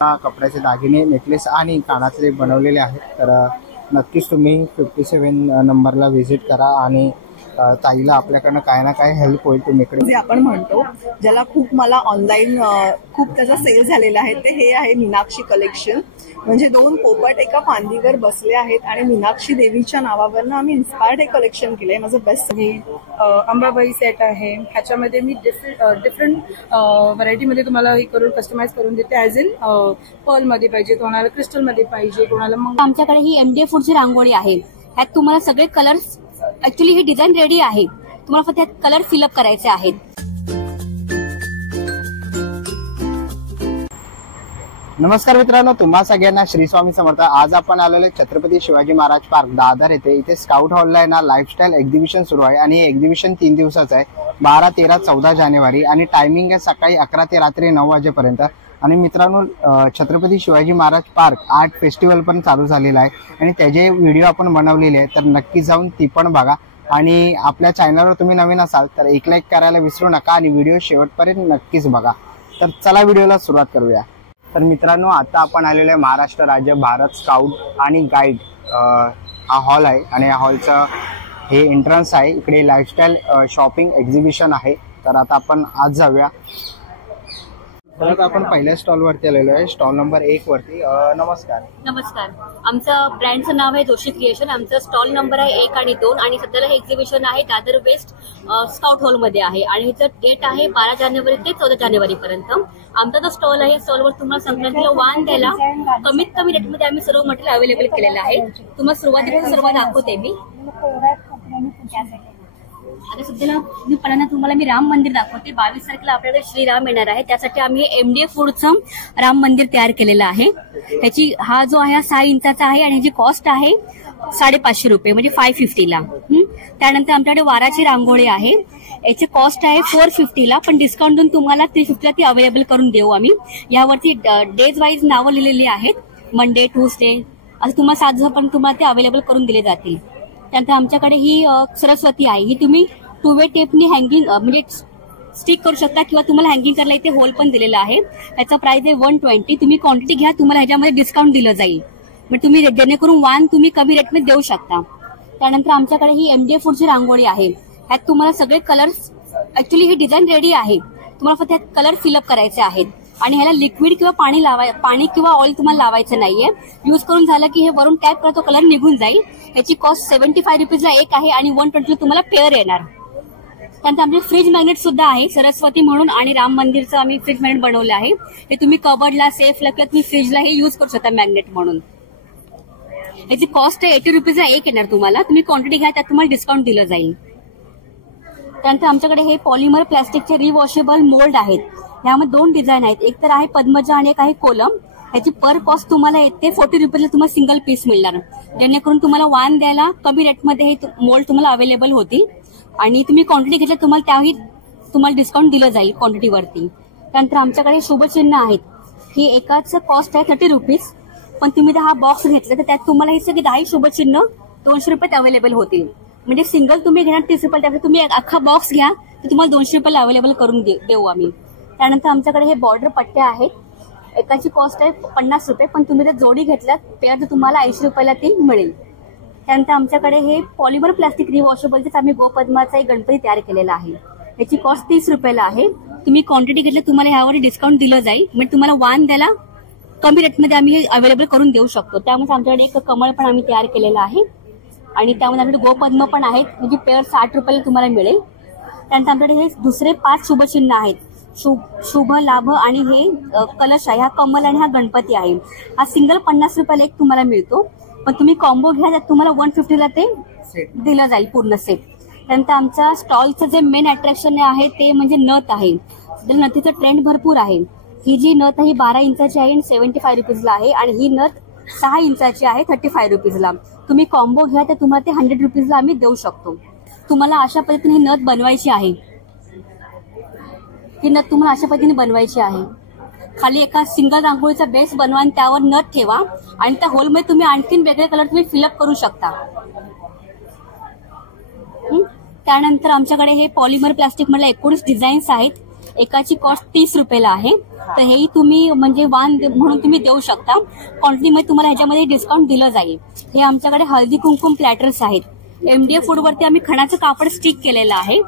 कपड्याचे दागिने नेकलेस आणि कानातले बनवलेले आहेत। तर नक्कीच तुम्ही 57 नंबरला व्हिजिट करा आणि ताईला आपल्याकडनं काय ना काय हेल्प होईल। तुम्ही इकडे जे आपण म्हणतो ज्याला खूप मला ऑनलाईन खूप त्याचा सेल झालेला आहे ते हे आहे मीनाक्षी कलेक्शन। म्हणजे दोन पोपट एका फांदीवर बसले आहेत आणि मीनाक्षी देवीच्या नावावरनं आम्ही इन्स्पायर्ड हे कलेक्शन केलंय। माझं बेस्ट अंबाबाई सेट आहे, ह्याच्यामध्ये मी डिफरंट व्हरायटीमध्ये तुम्हाला हे करून कस्टमाइज करून देते। ॲज इन पर्लमध्ये पाहिजे, कोणाला क्रिस्टलमध्ये पाहिजे, कोणाला मग आमच्याकडे ही MDF फूडची रांगोळी आहे। ह्यात तुम्हाला सगळे कलर्स ऍक्च्युली ही डिझाईन रेडी आहे, तुम्हाला फक्त ह्यात कलर फिलअप करायचे आहेत। नमस्कार मित्रांनो, तुम्हा सगळ्यांना श्री स्वामी समर्थ। आज आपण आलेले छत्रपती शिवाजी महाराज पार्क दादर येथे। इथे स्काउट हॉलला आहे ना लाईफस्टाईल एक्झिबिशन सुरू आहे आणि हे एक्झिबिशन 3 दिवसाचं आहे, 12, 13, 14 जानेवारी आणि टायमिंग आहे सकाळी 11 ते रात्री 9 वाजेपर्यंत। आणि मित्रांनो Chhatrapati Shivaji Maharaj park art festival पण चालू झालेला आहे आणि त्याचे व्हिडिओ आपण बनवलेले आहे, तर नक्की जाऊन ती पण बघा। आणि आपल्या चॅनलवर तुम्ही नवीन असाल तर एक लाईक करायला विसरू नका आणि व्हिडिओ शेवटपर्यंत नक्कीच बघा। तर चला व्हिडिओला सुरुवात करूया। तर मित्रांनो आता आपण आलेलो आहे महाराष्ट्र राज्य भारत स्काउट आणि गाईड हा हॉल आहे आणि या हॉलचं हे एंट्रन्स आहे। इकडे लाईफस्टाईल शॉपिंग एक्झिबिशन आहे। तर आता आपण आज जाऊया। तर आपण पहिल्या स्टॉल वरती आलेलो आहे, स्टॉल नंबर 1 वरती। नमस्कार। नमस्कार, आमचं ब्रँडचं नाव आहे जोशी क्रिएशन। आमचं स्टॉल नंबर आहे 1 आणि 2 आणि सध्याला हे एक्झिबिशन आहे दादर वेस्ट स्काउट हॉलमध्ये आहे आणि ह्याचं डेट आहे 12 जानेवारी ते 14 जानेवारी पर्यंत। आमचा जो स्टॉल आहे स्टॉलवर तुम्हाला संक्रांतीला वाण द्यायला कमीत कमी रेटमध्ये आम्ही सर्व मटेरियल अवेलेबल केलेलं आहे। तुम्हाला सुरुवातीपासून सर्व दाखवते मी। आता सध्याला पहिल्यांदा तुम्हाला मी राम मंदिर दाखवते। 22 तारखेला आपल्याकडे श्रीराम येणार आहे, त्यासाठी आम्ही MDF फूडचं राम मंदिर तयार केलेलं आहे। ह्याची हा जो आहे 6 इंचाचा आहे आणि ह्याची कॉस्ट आहे 550 रुपये, म्हणजे 550 ला। त्यानंतर आमच्याकडे वाराची रांगोळी आहे, याची कॉस्ट आहे 450 ला, पण डिस्काउंट देऊन तुम्हाला 350 ला ती अवेलेबल करून देऊ आम्ही। यावरती डेज वाईज नावं लिहिलेली आहेत, मंडे ट्यूसडे असं तुम्हाला 7 दिवस पण तुम्हाला ते अवेलेबल करून दिले जातील। त्यानंतर आमच्याकडे ही सरस्वती आहे, ही तुम्ही 2 वे टेपनी हँगिंग म्हणजे स्टिक करू शकता किंवा तुम्हाला हँगिंग करायला इथे होल पण दिलेला आहे। याचा प्राइस आहे 120। तुम्ही क्वांटिटी घ्या, तुम्हाला ह्याच्यामध्ये डिस्काउंट दिलं जाईल, मग तुम्ही जेणेकरून वाण तुम्ही कमी रेटमध्ये देऊ शकता। त्यानंतर आमच्याकडे ही MDF फूडची रांगोळी आहे, ह्यात तुम्हाला सगळे कलर्स ऍक्च्युली ही डिझाईन रेडी आहे, तुम्हाला फक्त ह्यात कलर फिलअप करायचे आहेत आणि ह्याला लिक्विड किंवा पाणी किंवा ऑइल तुम्हाला लावायचं नाहीये। यूज करून झालं की हे वरून टॅप करा, तो कलर निघून जाईल। याची कॉस्ट 75 रुपीजला एक आहे आणि 120 तुम्हाला पेअर येणार। त्यानंतर आमचे फ्रीज मॅग्नेट सुद्धा आहे, सरस्वती म्हणून आणि राम मंदिरचं आम्ही फ्रीज मॅग्नेट बनवलं आहे। हे तुम्ही कबर्डला, सेफला किंवा तुम्ही फ्रीजला हे यूज करू शकता मॅग्नेट म्हणून। याची कॉस्ट आहे 80 रुपीजला एक येणार तुम्हाला, तुम्ही क्वांटिटी घ्या त्यात तुम्हाला डिस्काउंट दिलं जाईल। त्यानंतर आमच्याकडे हे पॉलिमर प्लास्टिकचे रिवॉशेबल मोल्ड आहेत, यामध्ये 2 डिझाईन आहेत, एक तर आहे पद्मजा आणि एक आहे कोलम। ह्याची पर कॉस्ट तुम्हाला येते 40 रुपयाला तुम्हाला सिंगल पीस मिळणार, जेणेकरून तुम्हाला वाण द्यायला कमी रेटमध्ये हे मोल्ड तुम्हाला अवेलेबल होतील आणि तुम्ही क्वांटिटी घेतली तुम्हाला त्याही तुम्हाला डिस्काउंट दिलं जाईल क्वांटिटीवरती। त्यानंतर आमच्याकडे शुभचिन्ह आहेत, ही एकाच कॉस्ट आहे 30 रुपीज, पण तुम्ही हा बॉक्स घेतला तर त्यात तुम्हाला हे सगळे 10 शुभचिन्ह 200 रुपयात अवेलेबल होतील। म्हणजे सिंगल तुम्ही घेणार 30 रुपये, त्यापेक्षा तुम्ही अख्खा बॉक्स घ्या तर तुम्हाला 200 रुपयाला अवेलेबल करून देऊ आम्ही। त्यानंतर आमच्याकडे हे बॉर्डर पट्ट्या आहेत, एकाची कॉस्ट आहे 50 रुपये, पण तुम्ही जर जोडी घेतल्यात पेअर तर तुम्हाला 80 रुपयाला ती मिळेल। त्यानंतर आमच्याकडे हे पॉलिमर प्लास्टिक रिवॉशेबलचे आम्ही गोपद्माचा एक गणपती तयार केलेला आहे, याची कॉस्ट 30 रुपयाला आहे। तुम्ही क्वांटिटी घेतली तुम्हाला ह्यावर डिस्काउंट दिलं जाईल, म्हणजे तुम्हाला वाण द्यायला कमी रेटमध्ये आम्ही हे अवेलेबल करून देऊ शकतो। त्यामुळे आमच्याकडे एक कमळ पण आम्ही तयार केलेला आहे आणि त्यामध्ये आमच्याकडे गोपद्म पण आहेत, म्हणजे पेअर 60 रुपयाला तुम्हाला मिळेल। त्यानंतर आमच्याकडे हे दुसरे 5 शुभचिन्ह आहेत, शुभ लाभ आणि हे कलश आहे, हा कमल आणि हा गणपती आहे। हा सिंगल 50 रुपयाला एक तुम्हाला मिळतो, पण तुम्ही कॉम्बो घ्या त्यात तुम्हाला 150 ला ते दिलं जाईल पूर्ण सेट। त्यानंतर आमच्या स्टॉलचं जे मेन अट्रॅक्शन आहे ते म्हणजे नथ आहे, नथीचं ट्रेंड भरपूर आहे। ही जी नथ आहे 12 इंचाची आहे आणि 75 रुपीजला आहे आणि ही नथ 6 इंचाची आहे 35 रुपीजला। तुम्ही कॉम्बो घ्या तर तुम्हाला ते 100 रुपीजला आम्ही देऊ शकतो। तुम्हाला अशा पद्धतीने ही नथ बनवायची आहे, ही नथ तुम्हाला अशा पद्धतीने बनवायची आहे। खाली एका सिंगल रांगोळीचा बेस बनवा आणि त्यावर नथ ठेवा आणि त्या होलमध्ये तुम्ही आणखीन वेगळे कलर तुम्ही फिलअप करू शकता। त्यानंतर आमच्याकडे हे पॉलिमर प्लास्टिक मधल्या 19 डिझाईन्स आहेत, एकाची कॉस्ट 30 रुपयाला आहे. तर हेही तुम्ही म्हणजे वाण म्हणून तुम्ही देऊ शकता. क्वांटिटीमध्ये तुम्हाला ह्याच्यामध्ये डिस्काउंट दिलं जाईल. हे आमच्याकडे हळदी कुंकुम प्लॅटर्स आहेत. MDF फूडवरती आम्ही खणाचं कापड स्टिक केलेलं आहे.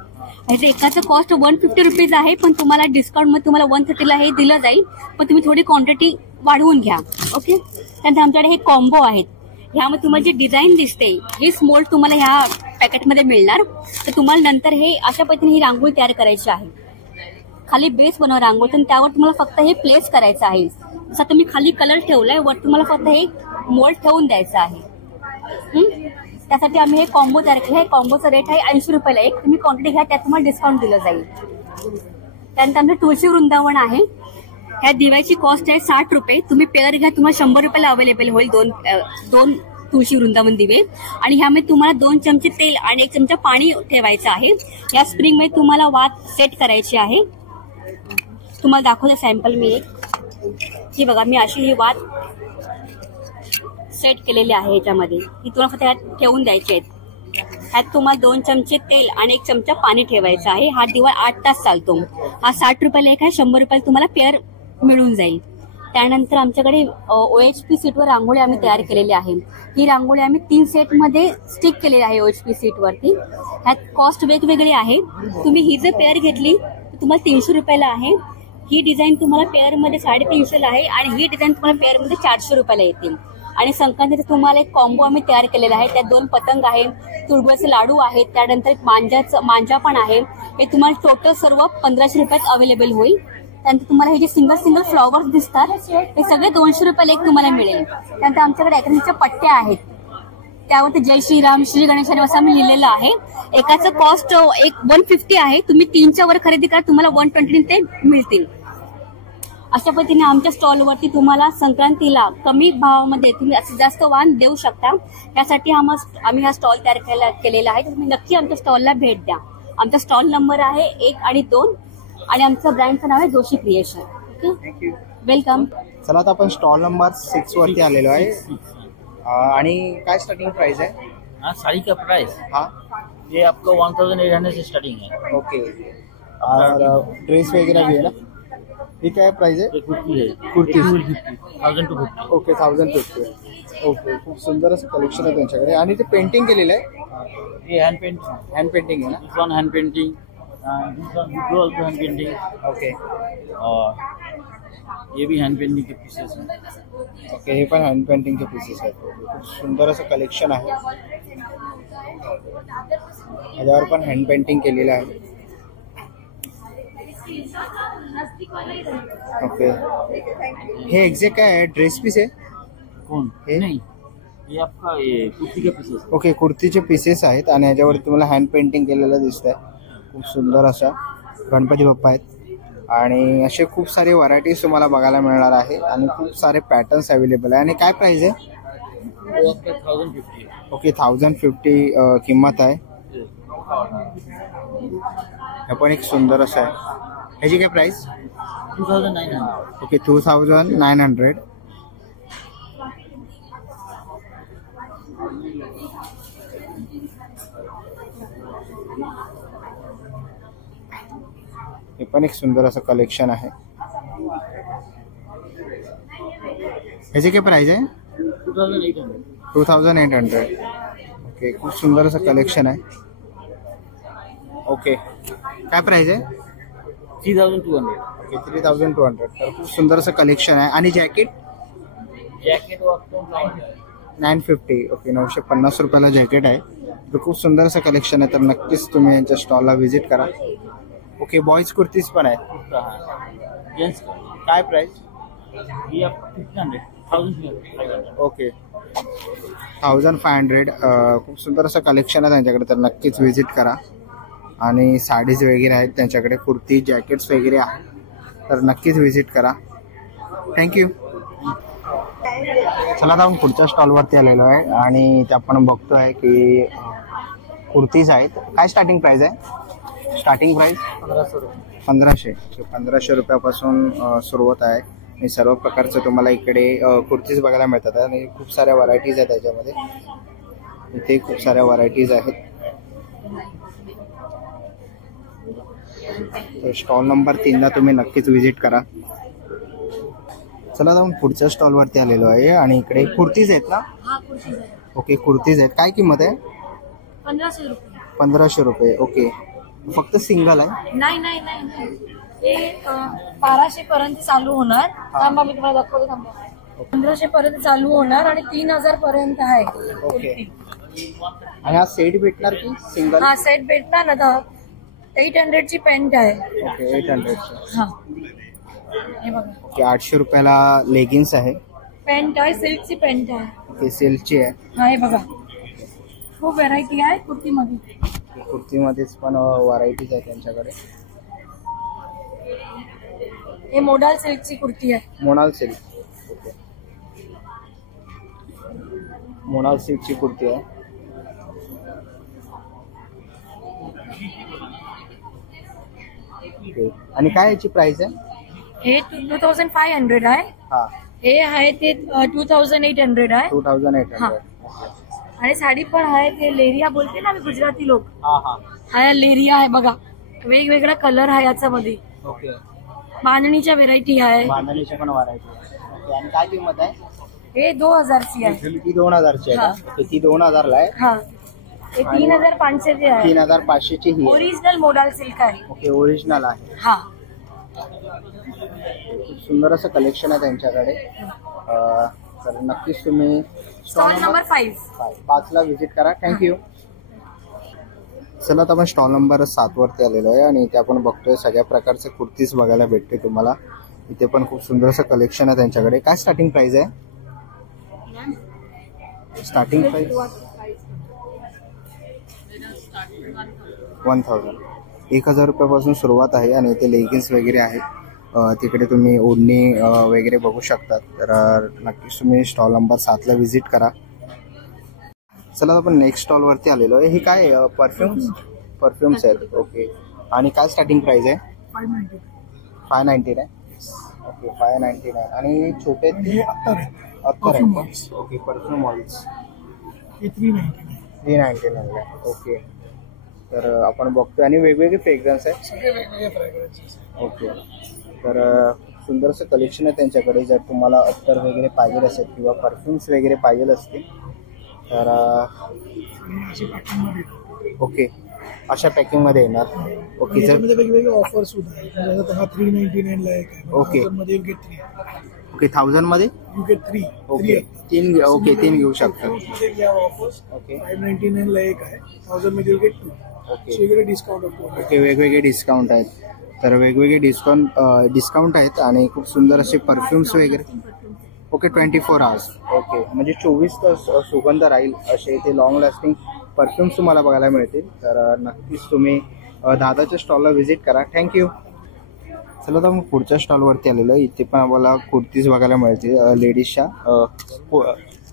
ह्याचं एकाचं कॉस्ट 150 रुपीज आहे, पण तुम्हाला डिस्काउंट मध्ये तुम्हाला 130ला हे दिलं जाईल. पण तुम्ही थोडी क्वांटिटी वाढवून घ्या. ओके. त्यानंतर आमच्याकडे हे कॉम्बो आहेत. ह्यामध्ये तुम्हाला जे डिझाईन दिसते हीच मोल्ड तुम्हाला ह्या पॅकेटमध्ये मिळणार. तर तुम्हाला नंतर हे अशा पद्धतीने ही रांगोळी तयार करायची आहे. खाली बेस बनवा रांगोळी, तर त्यावर तुम्हाला फक्त हे प्लेस करायचं आहे. जसं तुम्ही खाली कलर ठेवलाय, वर तुम्हाला फक्त हे मोल्ड ठेवून द्यायचं आहे. त्यासाठी आम्ही हे कॉम्बो तयार केले. हे कॉम्बोचा रेट आहे 80 रुपयाला एक. तुम्ही क्वांटिटी घ्या, त्यात तुम्हाला डिस्काउंट दिलं जाईल. त्यानंतर आमचं तुळशी वृंदावन आहे. ह्या दिव्याची कॉस्ट आहे 60 रुपये. तुम्ही पेअर घ्या, तुम्हाला 100 रुपयाला अवेलेबल होईल दोन तुळशी वृंदावन दिवे. आणि ह्यामध्ये तुम्हाला 2 चमचे तेल आणि 1 चमचा पाणी ठेवायचं आहे. या स्प्रिंग मध्ये तुम्हाला वात सेट करायची आहे. तुम्हाला दाखवते सॅम्पल मी एक. ही बघा, मी अशी ही वात सेट केलेली आहे. ह्याच्यामध्ये ही तुम्हाला फक्त ह्यात ठेवून द्यायची आहेत. ह्यात तुम्हाला 2 चमचे तेल आणि 1 चमचा पाणी ठेवायचं आहे. हा दिवा 8 तास चालतो. हा 60 रुपयाला एक आहे. 100 रुपयाला तुम्हाला पेअर मिळून जाईल. त्यानंतर आमच्याकडे OHP सीटवर रांगोळी आम्ही तयार केलेली आहे. ही रांगोळी आम्ही 3 सेटमध्ये स्टिक केलेली आहे OHP सीटवरती. ह्यात कॉस्ट वेगवेगळी आहे. तुम्ही ही जर पेअर घेतली तर तुम्हाला 300 रुपयाला आहे. ही डिझाईन तुम्हाला पेअरमध्ये 350 आहे आणि ही डिझाईन तुम्हाला पेअरमध्ये 400 रुपयाला येतील. आणि संक्रांतीचा तुम्हाला एक कॉम्बो आम्ही तयार केलेला आहे. त्यात 2 पतंग आहे, तुळगुळाचे लाडू आहेत, त्यानंतर एक मांजा पण आहे. हे तुम्हाला टोटल सर्व 1500 रुपयात अवेलेबल होईल. त्यानंतर तुम्हाला हे जे सिंगल फ्लॉवर्स दिसतात हे सगळे 200 रुपयाला एक तुम्हाला मिळेल. त्यानंतर आमच्याकडे ॲक्रिलिकच्या पट्ट्या आहेत. त्यावरती जय श्रीराम, श्री गणेशादेव असं आम्ही लिहिलेलं आहे. एकाचं कॉस्ट 150 आहे. तुम्ही 3च्या वर खरेदी करा, तुम्हाला 120 ते मिळतील. अशा पद्धतीने आमच्या स्टॉलवरती तुम्हाला संक्रांतीला कमी भावामध्ये तुम्ही असं जास्त वाण देऊ शकता. यासाठी आम्ही हा स्टॉल तयार केलेला आहे. तुम्ही नक्की आमच्या स्टॉलला भेट द्या. आमचा स्टॉल नंबर आहे 1 आणि 2 आणि आमचं ब्रँडचं नाव आहे जोशी क्रिएशन. Okay, welcome. चला, आता आपण स्टॉल नंबर 6 वरती आलेलो आहे. आणि काय स्टार्टिंग प्राइस है? हाँ, साड़ी का प्राइस हाँ, ये आपको 1800 से स्टार्टिंग है. ओके. और ड्रेस वगैरह भी है ना? ये क्या प्राइस है? ये कुर्ती है, कुर्ती 1000 to 50. ओके, 1050. ओके, खूप सुंदर असं कलेक्शन आहे त्यांच्याकडे. आणि ते पेंटिंग केलेलं आहे. ये हैंड पेंटिंग है ना? दिस वन हैंड पेंटिंग, दिस one also hand painting. Okay. और ये भी हैंड पेंटिंग के पीसेस हैं. ओके, हे पण हँड पेंटिंग के पीसेस आहेत. खूप सुंदर असं कलेक्शन आहे. याच्यावर पण हँड पेंटिंग केलेलं आहे. ओके, हे एक्झॅक्ट काय आहे? ड्रेस पीस आहे? कौन हे नहीं, ये आपका ये कुर्ती के पीसेस. ओके, कुर्तीचे पीसेस आहेत आणि याच्यावर तुम्हाला हँड पेंटिंग केलेलं दिसतंय. खूप सुंदर अशा गणपती बाप्पा आहेत. आणि असे खूप सारे व्हरायटीज तुम्हाला बघायला मिळणार आहे आणि खूप सारे पॅटर्न्स अवेलेबल आहे. आणि काय प्राइस आहे? वो आपका 1050 है. ओके, 1050 किंमत आहे. हे पण एक सुंदर असं आहे. ह्याची काय प्राइस? 2900. ओके, 2900. हे पण एक सुंदर असं कलेक्शन आहे. ह्याची काय प्राइस आहे? 2800. 2800. ओके, खूप सुंदर असं कलेक्शन आहे. ओके, काय प्राइस आहे? 3200. ओके, 3200. तर खूप सुंदर असं कलेक्शन आहे. आणि जॅकेट? जैकेट वो आपको 950. ओके, 950 रुपयाला जॅकेट आहे. तर खूप सुंदर असं कलेक्शन आहे. तर नक्कीच तुम्ही यांच्या स्टॉलला व्हिजिट करा. ओके, बॉयज कुर्तीज पण आहे. जेंट्स काय प्राइस? ये आपको 1500. ओके, 1500. खूप सुंदर असं कलेक्शन आहे त्यांच्याकडे. तर नक्कीच व्हिजिट करा. आणि साडीज वगैरे आहेत त्यांच्याकडे, कुर्ती, जॅकेट्स वगैरे आहेत. तर नक्कीच व्हिजिट करा. थँक्यू. चला, आता आपण पुढच्या स्टॉलवरती आलेलो आहे आणि ते आपण बघतोय की कुर्तीज आहेत. काय स्टार्टिंग प्राइस आहे? Starting price 1500. 1500 रुपयापासून सुरुवात आहे. आणि सर्व प्रकारचं तुम्हाला इकडे कुर्तीज बघायला मिळतात आणि खूप साऱ्या व्हरायटीज आहेत त्याच्यामध्ये. इथे खूप साऱ्या व्हरायटीज आहेत. तर स्टॉल नंबर 3 ला तुम्ही नक्कीच व्हिजिट करा. चला जाऊन पुढच्या स्टॉल वरती आलेलो आहे आणि इकडे कुर्तीज आहेत ना. हा कुर्तीज आहे. ओके कुर्तीज आहेत. काय किंमत आहे? 1500 रुपये. 1500 रुपये. ओके फक्त सिंगल आहे? नाही नाही नाही नाही, ते 1200 पर्यंत चालू होणार. थांबा मी तुम्हाला दाखवतो. थांबा. 1500 पर्यंत चालू होणार आणि 3000 पर्यंत आहे. ओके आणि हा सेट भेटणार की सिंगल? हा सेट भेटणार ना. 800 ची पॅन्ट आहे. ओके 800. हा हे बघा. ओके 800 रुपयाला लेगिन्स आहे. पॅन्ट आहे, सिल्कची पॅन्ट आहे. ओके सिल्कची आहे. हा हे बघा, खूप व्हरायटी आहे कुर्तीमध्ये. कुर्तीमध्येच पण व्हरायटीज आहे त्यांच्याकडे. हे मोडाल सिल्कची कुर्ती आहे. मोनाल सिल्क. ओके मोनाल सिल्कची कुर्ती आहे. ओके आणि काय याची प्राइस आहे? हे 2500 आहे. हा हे आहे ते 2800 आहे. 2800. आणि साडी पण आहे. ते लेरिया बोलते ना मी गुजराती लोक. हा हा हा लेरिया आहे बघा. वेगवेगळा कलर आहे याच्यामध्ये. ओके बांधणीच्या व्हेरायटी आहे. बांधणीची पण व्हरायटी आहे. ओके आणि काय किंमत आहे? हे 2000 ची आहे. ती 2000 ची आहे. ओके ती 2000 ला आहे. हा हे 3500 ची आहे. 3500 ची ही. ओरिजिनल मोडाल सिल्क आहे. ओके ओरिजिनल आहे. हा खूप सुंदर असं कलेक्शन आहे त्यांच्याकडे. तर नक्कीच तुम्ही स्टॉल नंबर 5 ला व्हिजिट करा. थँक्यू. चला आता आपण स्टॉल नंबर 7 वरती आलेलो आहे आणि इथे आपण बघतोय सगळ्या प्रकारचे कुर्तीज बघायला भेटते तुम्हाला. इथे पण खूप सुंदर असं कलेक्शन आहे त्यांच्याकडे. काय स्टार्टिंग प्राइस आहे? स्टार्टिंग प्राइस 1000 रुपयापासून सुरुवात आहे आणि इथे लेगिन्स वगैरे आहेत. तिकडे तुम्ही ओढणी वगैरे बघू शकता. तर नक्कीच तुम्ही स्टॉल नंबर 7 ला व्हिजिट करा. चला आपण नेक्स्ट स्टॉल वरती आलेलो आहे. हे काय परफ्युम्स आहेत. ओके आणि काय स्टार्टिंग प्राइस आहे? 599 आहे. ओके 599 आणि छोटे अत्तर आहेत. ओके परफ्यूम ऑइल्स 399 आहे. ओके तर आपण बघतोय आणि वेगवेगळे फ्रेग्रन्स आहेत. ओके तर सुंदर असं कलेक्शन आहे त्यांच्याकडे. जर तुम्हाला अत्तर वगैरे पाहिजे असेल किंवा परफ्युम्स वगैरे पाहिजे असतील तर ओके अशा पॅकिंग मध्ये येणार. ओके जर वेगवेगळे ऑफर सुद्धा आहे. 399 ला एक आहे. ओके मध्ये यू गेट 3. ओके 1000 मध्ये यू गेट 3. ओके 3. ओके 3 घेऊ शकता. ऑफर्स ओके 599 ला एक आहे. 1000 मध्ये यू गेट 2. ओके वेगवेगळे डिस्काउंट असतो. ओके वेगवेगळे डिस्काउंट आहेत. तर वेगवेगळे डिस्काउंट आहेत आणि खूप सुंदर असे परफ्युम्स वगैरे. Okay 24 hours. ओके म्हणजे 24 तास सुगंध राहील असे इथे लॉंग लास्टिंग परफ्युम्स तुम्हाला बघायला मिळतील. तर नक्कीच तुम्ही दादाच्या स्टॉलला व्हिजिट करा. थँक्यू. चला तर मग पुढच्या स्टॉलवरती आलेलो. इथे पण आम्हाला कुर्तीज बघायला मिळतील लेडीजच्या.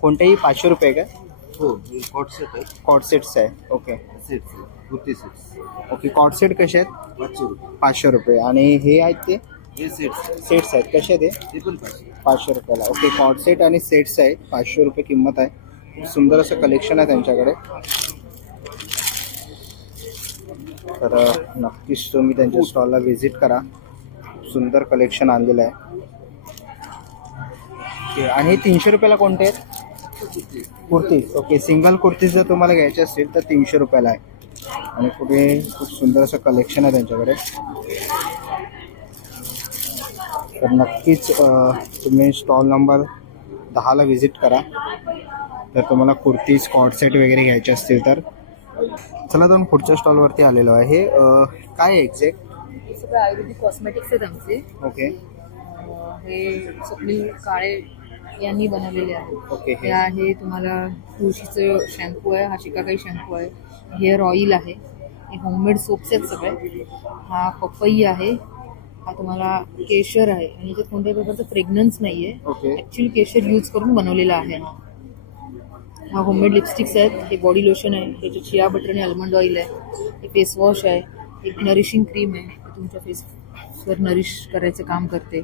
कोणत्याही 500 रुपये काय? हो कॉट सेट आहे. कॉट सेट्स आहे. Okay kurti set. Okay cot set कसे आहेत? 500 रुपये. आणि हे आहेत ते सेट्स आहेत कसे आहेत? ते पण 500 रुपयाला. ओके कॉट सेट आणि सेट्स आहेत. 500 रुपये किंमत आहे. खूप सुंदर असं कलेक्शन आहे त्यांच्याकडे. तर नक्कीच तुम्ही त्यांच्या स्टॉलला व्हिजिट करा. सुंदर कलेक्शन आणलेलं आहे. ओके आणि 300 रुपयाला कोणते आहेत? कुर्तीज. ओके सिंगल कुर्तीज जर तुम्हाला घ्यायचे असतील तर 300 रुपयाला आहे. आणि पुढे खूप सुंदर असं कलेक्शन आहे त्यांच्याकडे. तर नक्कीच तुम्ही स्टॉल नंबर 10 ला व्हिजिट करा. तर तुम्हाला कुर्तीज कॉट सेट वगैरे घ्यायचे असतील तर. चला तर पुढच्या स्टॉलवरती आलेलो आहे. काय आहे एक्झॅक्ट? सगळं आयुर्वेदिक कॉस्मेटिक्स आहेत आमचे. ओके हे स्वप्नील काळे यांनी बनवलेले आहे. ओके हे आहे तुम्हाला तुळशीचं शॅम्पू आहे. हा शिकाकाई शॅम्पू आहे. हेअर ऑइल आहे. हे होममेड सोप्स आहेत सगळे. हा पपई आहे. हा तुम्हाला केशर आहे आणि याच्यात कोणत्याही प्रकारचं फ्रेग्रन्स नाहीये. ओके ऍक्च्युअली केशर यूज करून बनवलेला आहे. हा होममेड लिपस्टिक्स आहेत. हे बॉडी लोशन आहे. त्याच्यात चिया बटर आणि आल्मंड ऑइल आहे. हे फेस वॉश आहे. एक नरिशिंग क्रीम आहे. तुमच्या फेसवर नरिश करायचं काम करते.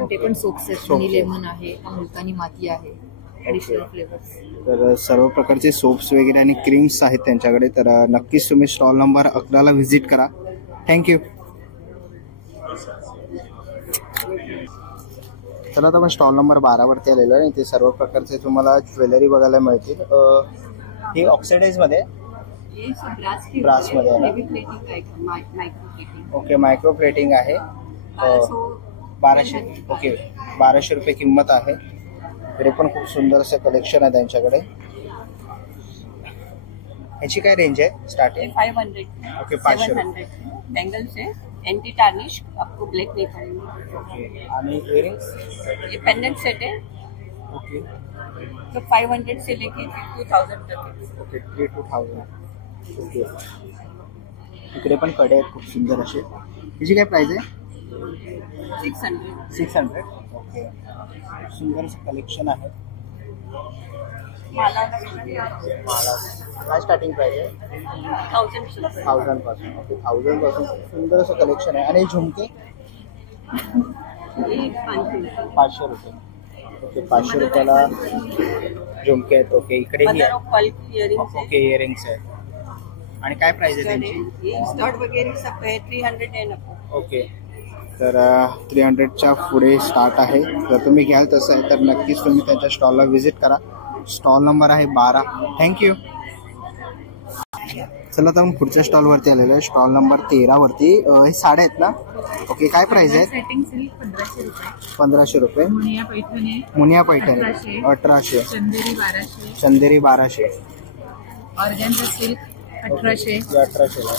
ते पण सोप्स आहेत. हनी लेमन आहे. हा मुलतानी माती आहे. Additional flavours. तर सर्व प्रकारचे सोप्स वगैरे आणि क्रीम्स आहेत त्यांच्याकडे. तर नक्कीच तुम्ही स्टॉल नंबर 11 ला व्हिजिट करा. थँक्यू. चला आता आपण स्टॉल नंबर 12 वरती आलेलो आहे. इथे सर्व प्रकारचे तुम्हाला ज्वेलरी बघायला मिळतील. हे ऑक्सिडाइज मध्ये ब्रास मध्ये आहे. ओके, मायक्रो प्लेटिंग आहे. 1200. ओके, 1200 रुपये किंमत आहे. इकडे पण खूप सुंदर असं कलेक्शन आहे त्यांच्याकडे. याची काय रेंज आहे स्टार्टिंग? 500. ओके, 500. बैंगल्स है, एंटी टार्निश, आपको ब्लैक नहीं पड़ेगा. ओके, आणि इयरिंग्स? ये पेंडेंट सेट है. ओके, तो 500 से लेके 2000 तक है. Okay, 3 to 1000. ओके, इकडे पण कडे आहेत खूप सुंदर असे. याची काय प्राइस आहे? 600. 600. ओके, सुंदर असं कलेक्शन आहे. माला काय स्टार्टिंग प्राइस आहे? 1000 पासून. ओके, 1000 पासून सुंदर असं कलेक्शन आहे. आणि झुमके? 500 रुपये. ओके, 500 रुपयाला झुमके आहेत. ओके, इकडे ओके इयरिंग्स आहेत. आणि काय प्राइस आहे त्यांची? स्टड वगैरे सब है 300 है ना. ओके, तर 300च्या पुढे स्टार्ट आहे. जर तुम्ही घ्याल तसं आहे तर नक्कीच तुम्ही त्यांच्या स्टॉलला व्हिजिट करा. स्टॉल नंबर आहे 12. थँक्यू. चला तर आपण पुढच्या स्टॉलवरती आलेलो आहे. स्टॉल नंबर 13 वरती हे साड्या आहेत ना? ओके, काय प्राइस आहे? सेटिंग सिल्क 1500 रुपये. 1500 रुपये. मुनिया पैठणी मुनिया पैठणी 1800. चंदेरी 1200. चंदेरी 1200. Organza silk 1800. 1800ला.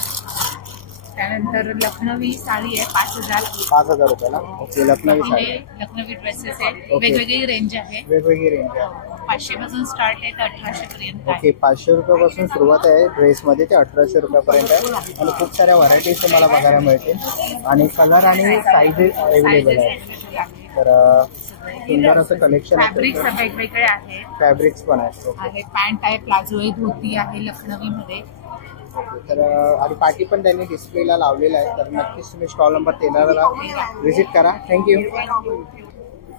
त्यानंतर लखनवी साडी आहे 5000. 5000 रुपयाला. ओके, लखनवी साडी. लखनवी ड्रेसेस आहे. वेगवेगळी रेंज आहे. वेगवेगळी रेंज आहे. 500 पासून स्टार्ट आहे तर 1800 पर्यंत. ओके, 500 रुपयापासून सुरुवात आहे ड्रेसमध्ये ते 1800 रुपयापर्यंत आहे. आणि खूप साऱ्या व्हरायटीज तुम्हाला बघायला मिळतील. आणि कलर आणि साईज अवेलेबल आहे. तर सुंदर असं कलेक्शन फॅब्रिक्स वेगवेगळे आहेत. फॅब्रिक्स पण आहेत. आहे पॅन्ट आहे, प्लाझो आहे, धोती आहे लखनवी मध्ये. तर आणि पार्टी पण त्यांनी डिस्प्लेला लावलेला आहे. तर नक्कीच तुम्ही स्टॉल नंबर 13ला व्हिजिट करा. थँक्यू.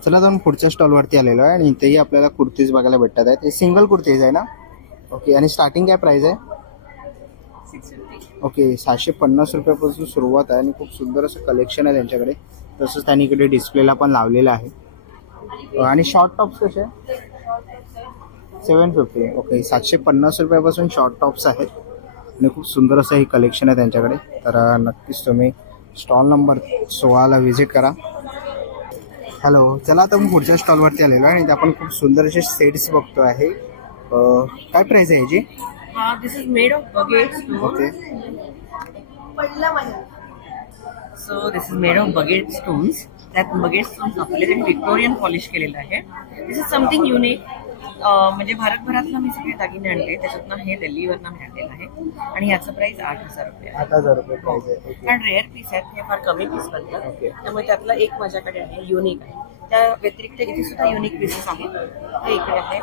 चला जाऊन पुढच्या स्टॉलवरती आलेलो आहे. आणि इथेही आपल्याला कुर्तीज बघायला भेटतात आहेत. हे सिंगल कुर्तीज आहे ना? ओके, आणि स्टार्टिंग काय प्राइस आहे? 650. ओके, 750 रुपयापासून सुरुवात आहे. आणि खूप सुंदर असं कलेक्शन आहे त्यांच्याकडे. तसंच त्यांनी इकडे डिस्प्लेला पण लावलेलं आहे. आणि शॉर्ट टॉप्स कसे? 750. ओके, 750 रुपयापासून शॉर्ट टॉप्स आहेत. आणि खूप सुंदर असं हे कलेक्शन आहे त्यांच्याकडे. तर नक्कीच तुम्ही स्टॉल नंबर 16ला व्हिजिट करा. हॅलो, चला आता आपण पुढच्या स्टॉलवरती आलेलो आहे. आणि आपण खूप सुंदर असे सेट्स बघतो आहे. काय प्राइस आहे याची? दिस is made of bucket. Okay, so this is made of bucket stones. त्यात बगेट स्टोन्स आपले विक्टोरियन पॉलिश केलेलं आहे. दिस इज समथिंग युनिक. म्हणजे भारतभरातनं मी सगळे दागिने आणले, त्याच्यातनं हे दिल्लीवरनं मी आणलेलं आहे. आणि ह्याचं प्राइस 8000 रुपये. 8000 रुपये प्राइस आहे. कारण रेअर पीस आहेत, हे फार कमी पीस बनतात. त्यामुळे त्यातला एक माझ्याकडे आहे, युनिक आहे. त्या व्यतिरिक्त इथे सुद्धा युनिक पीसेस आहेत. हे इकडे आहे.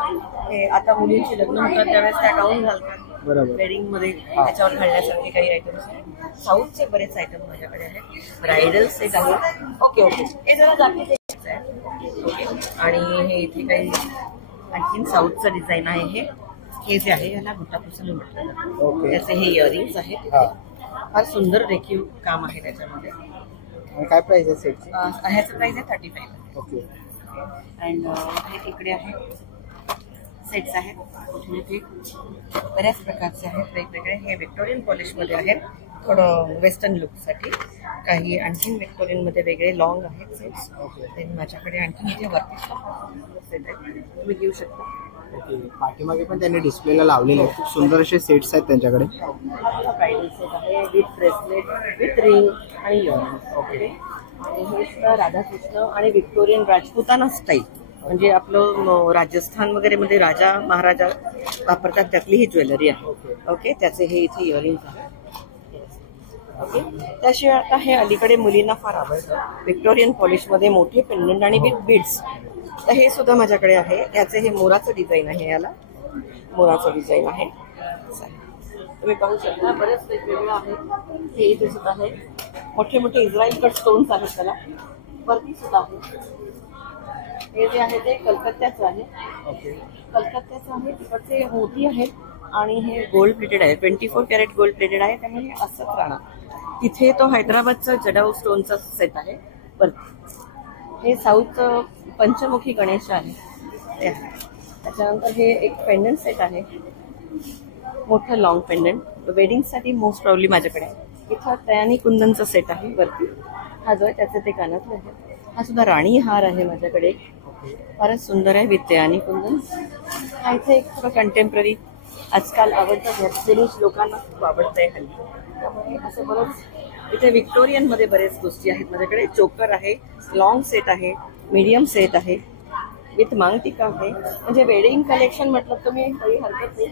हे आता मुलींची लग्न होतात त्यावेळेस त्या गाऊन घालतात वेडिंग मध्ये, त्याच्यावर घालण्यासारखे काही आयटम्स आहेत. साऊथचे बरेच आयटम माझ्याकडे आहेत. ब्रायडल सेट आहे. ओके ओके, हे जरा जातीचे आहे. ओके, आणि हे इथे काही आणखीन साऊथचं डिझाईन आहे. हे जे आहे याला गुट्टापुसण म्हटलं जातं. त्याचे हे इयरिंग्स आहेत. फार सुंदर रेखीव काम आहे त्याच्यामध्ये. काय प्राइस आहे सेटची? ह्याचं प्राइस आहे 35. ओके, अँड हे इकडे आहे सेट्स आहेत. कुठे बऱ्याच प्रकारचे आहेत वेगवेगळे. हे विक्टोरियन पॉलिशमध्ये आहेत, थोडं वेस्टर्न लुकसाठी. काही आणखीन विक्टोरियनमध्ये वेगळे लॉंग आहेत सेट्स. माझ्याकडे आणखीन इथे वरती सेट आहे, तुम्ही घेऊ शकता. ओके, पाठीमागे पण त्यांनी डिस्प्लेला लावलेले आहेत. खूप सुंदर असे सेट्स आहेत त्यांच्याकडे. ब्रायडल सेट आहे विथ ब्रेसलेट विथ रिंग आणि इयरिंग्स. ओके, आणि हे सुद्धा राधाकृष्ण आणि विक्टोरियन राजपुताना स्टाईल, म्हणजे आपलं राजस्थान वगैरे मध्ये राजा महाराजा वापरतात त्यातली ही ज्वेलरी आहे. ओके, त्याचे हे इथे इयरिंग्स आहे. ओके, त्याशिवाय आता हे अलीकडे मुलींना फार आवडतं विक्टोरियन पॉलिशमध्ये मोठे पेंडंट आणि विथ बीड्स. तर हे सुद्धा माझ्याकडे आहे. याचे हे मोराचं डिझाईन आहे, याला मोराचं डिझाईन आहे. तुम्ही पाहू शकता बरेच वेगवेगळं आहे. हे इथे सुद्धा आहे. मोठे मोठे इस्रायल कट स्टोन्स आहेत त्याला. वरती सुद्धा आहे. हे जे आहे ते कलकत्त्याचं आहे. कलकत्त्याचं आहे. तिकडचे मोती आहेत आणि हे गोल्ड प्लेटेड आहे. 24 कॅरेट गोल्ड प्लेटेड आहे, त्यामुळे असंच राहणार. तिथे तो हैदराबादचा जडाऊ स्टोनचा सेट आहे वरती. हे साऊथ पंचमुखी गणेश आहे ते आहे. त्याच्यानंतर हे एक पेंडंट सेट आहे, मोठं लॉंग पेंडंट वेडिंगसाठी मोस्ट प्रॉब्ली माझ्याकडे. इथं तयानी कुंदनचा सेट आहे वरती. हा जो आहे त्याचे ते कानातले आहे. हा सुद्धा राणी हार आहे माझ्याकडे, फारच सुंदर आहे विथ तयानी कुंदन. हा इथे एक थोडं कंटेम्पररी आजकाल आवडतं, फिनिश लोकांना खूप आवडतंय हल्ली. त्यामुळे असं बरंच इथे व्हिक्टोरियन मध्ये बरेच गोष्टी आहेत माझ्याकडे. चोकर आहे, लॉंग सेट आहे, मीडियम सेट आहे विथ मांगटिका आहे. म्हणजे वेडिंग कलेक्शन म्हटलं तुम्ही काही हरकत नाही.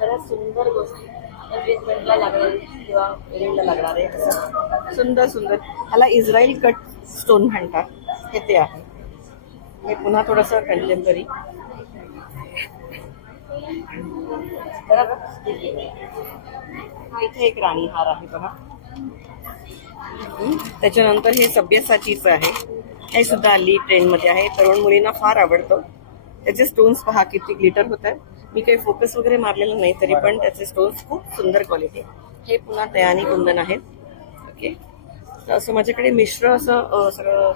बऱ्याच सुंदर गोष्टी एंगेजमेंटला लागणारे किंवा वेडिंगला लागणारे असं सुंदर सुंदर. ह्याला इस्रायल कट स्टोन म्हणतात, हे ते आहे. हे पुन्हा थोडंसं कंटेम्पररी. हा इथे एक राणी हार आहे बघा. त्याच्यानंतर हे सभ्यसाचीचं आहे. हे सुद्धा हल्ली ट्रेंडमध्ये आहे, तरुण मुलींना फार आवडतं. त्याचे स्टोन्स पहा किती ग्लिटर होत आहेत. मी काही फोकस वगैरे मारलेलं नाही तरी पण त्याचे स्टोन्स खूप सुंदर क्वालिटी. हे पुन्हा तयानी कुंदन आहेत. ओके, असं माझ्याकडे मिश्र असं सगळं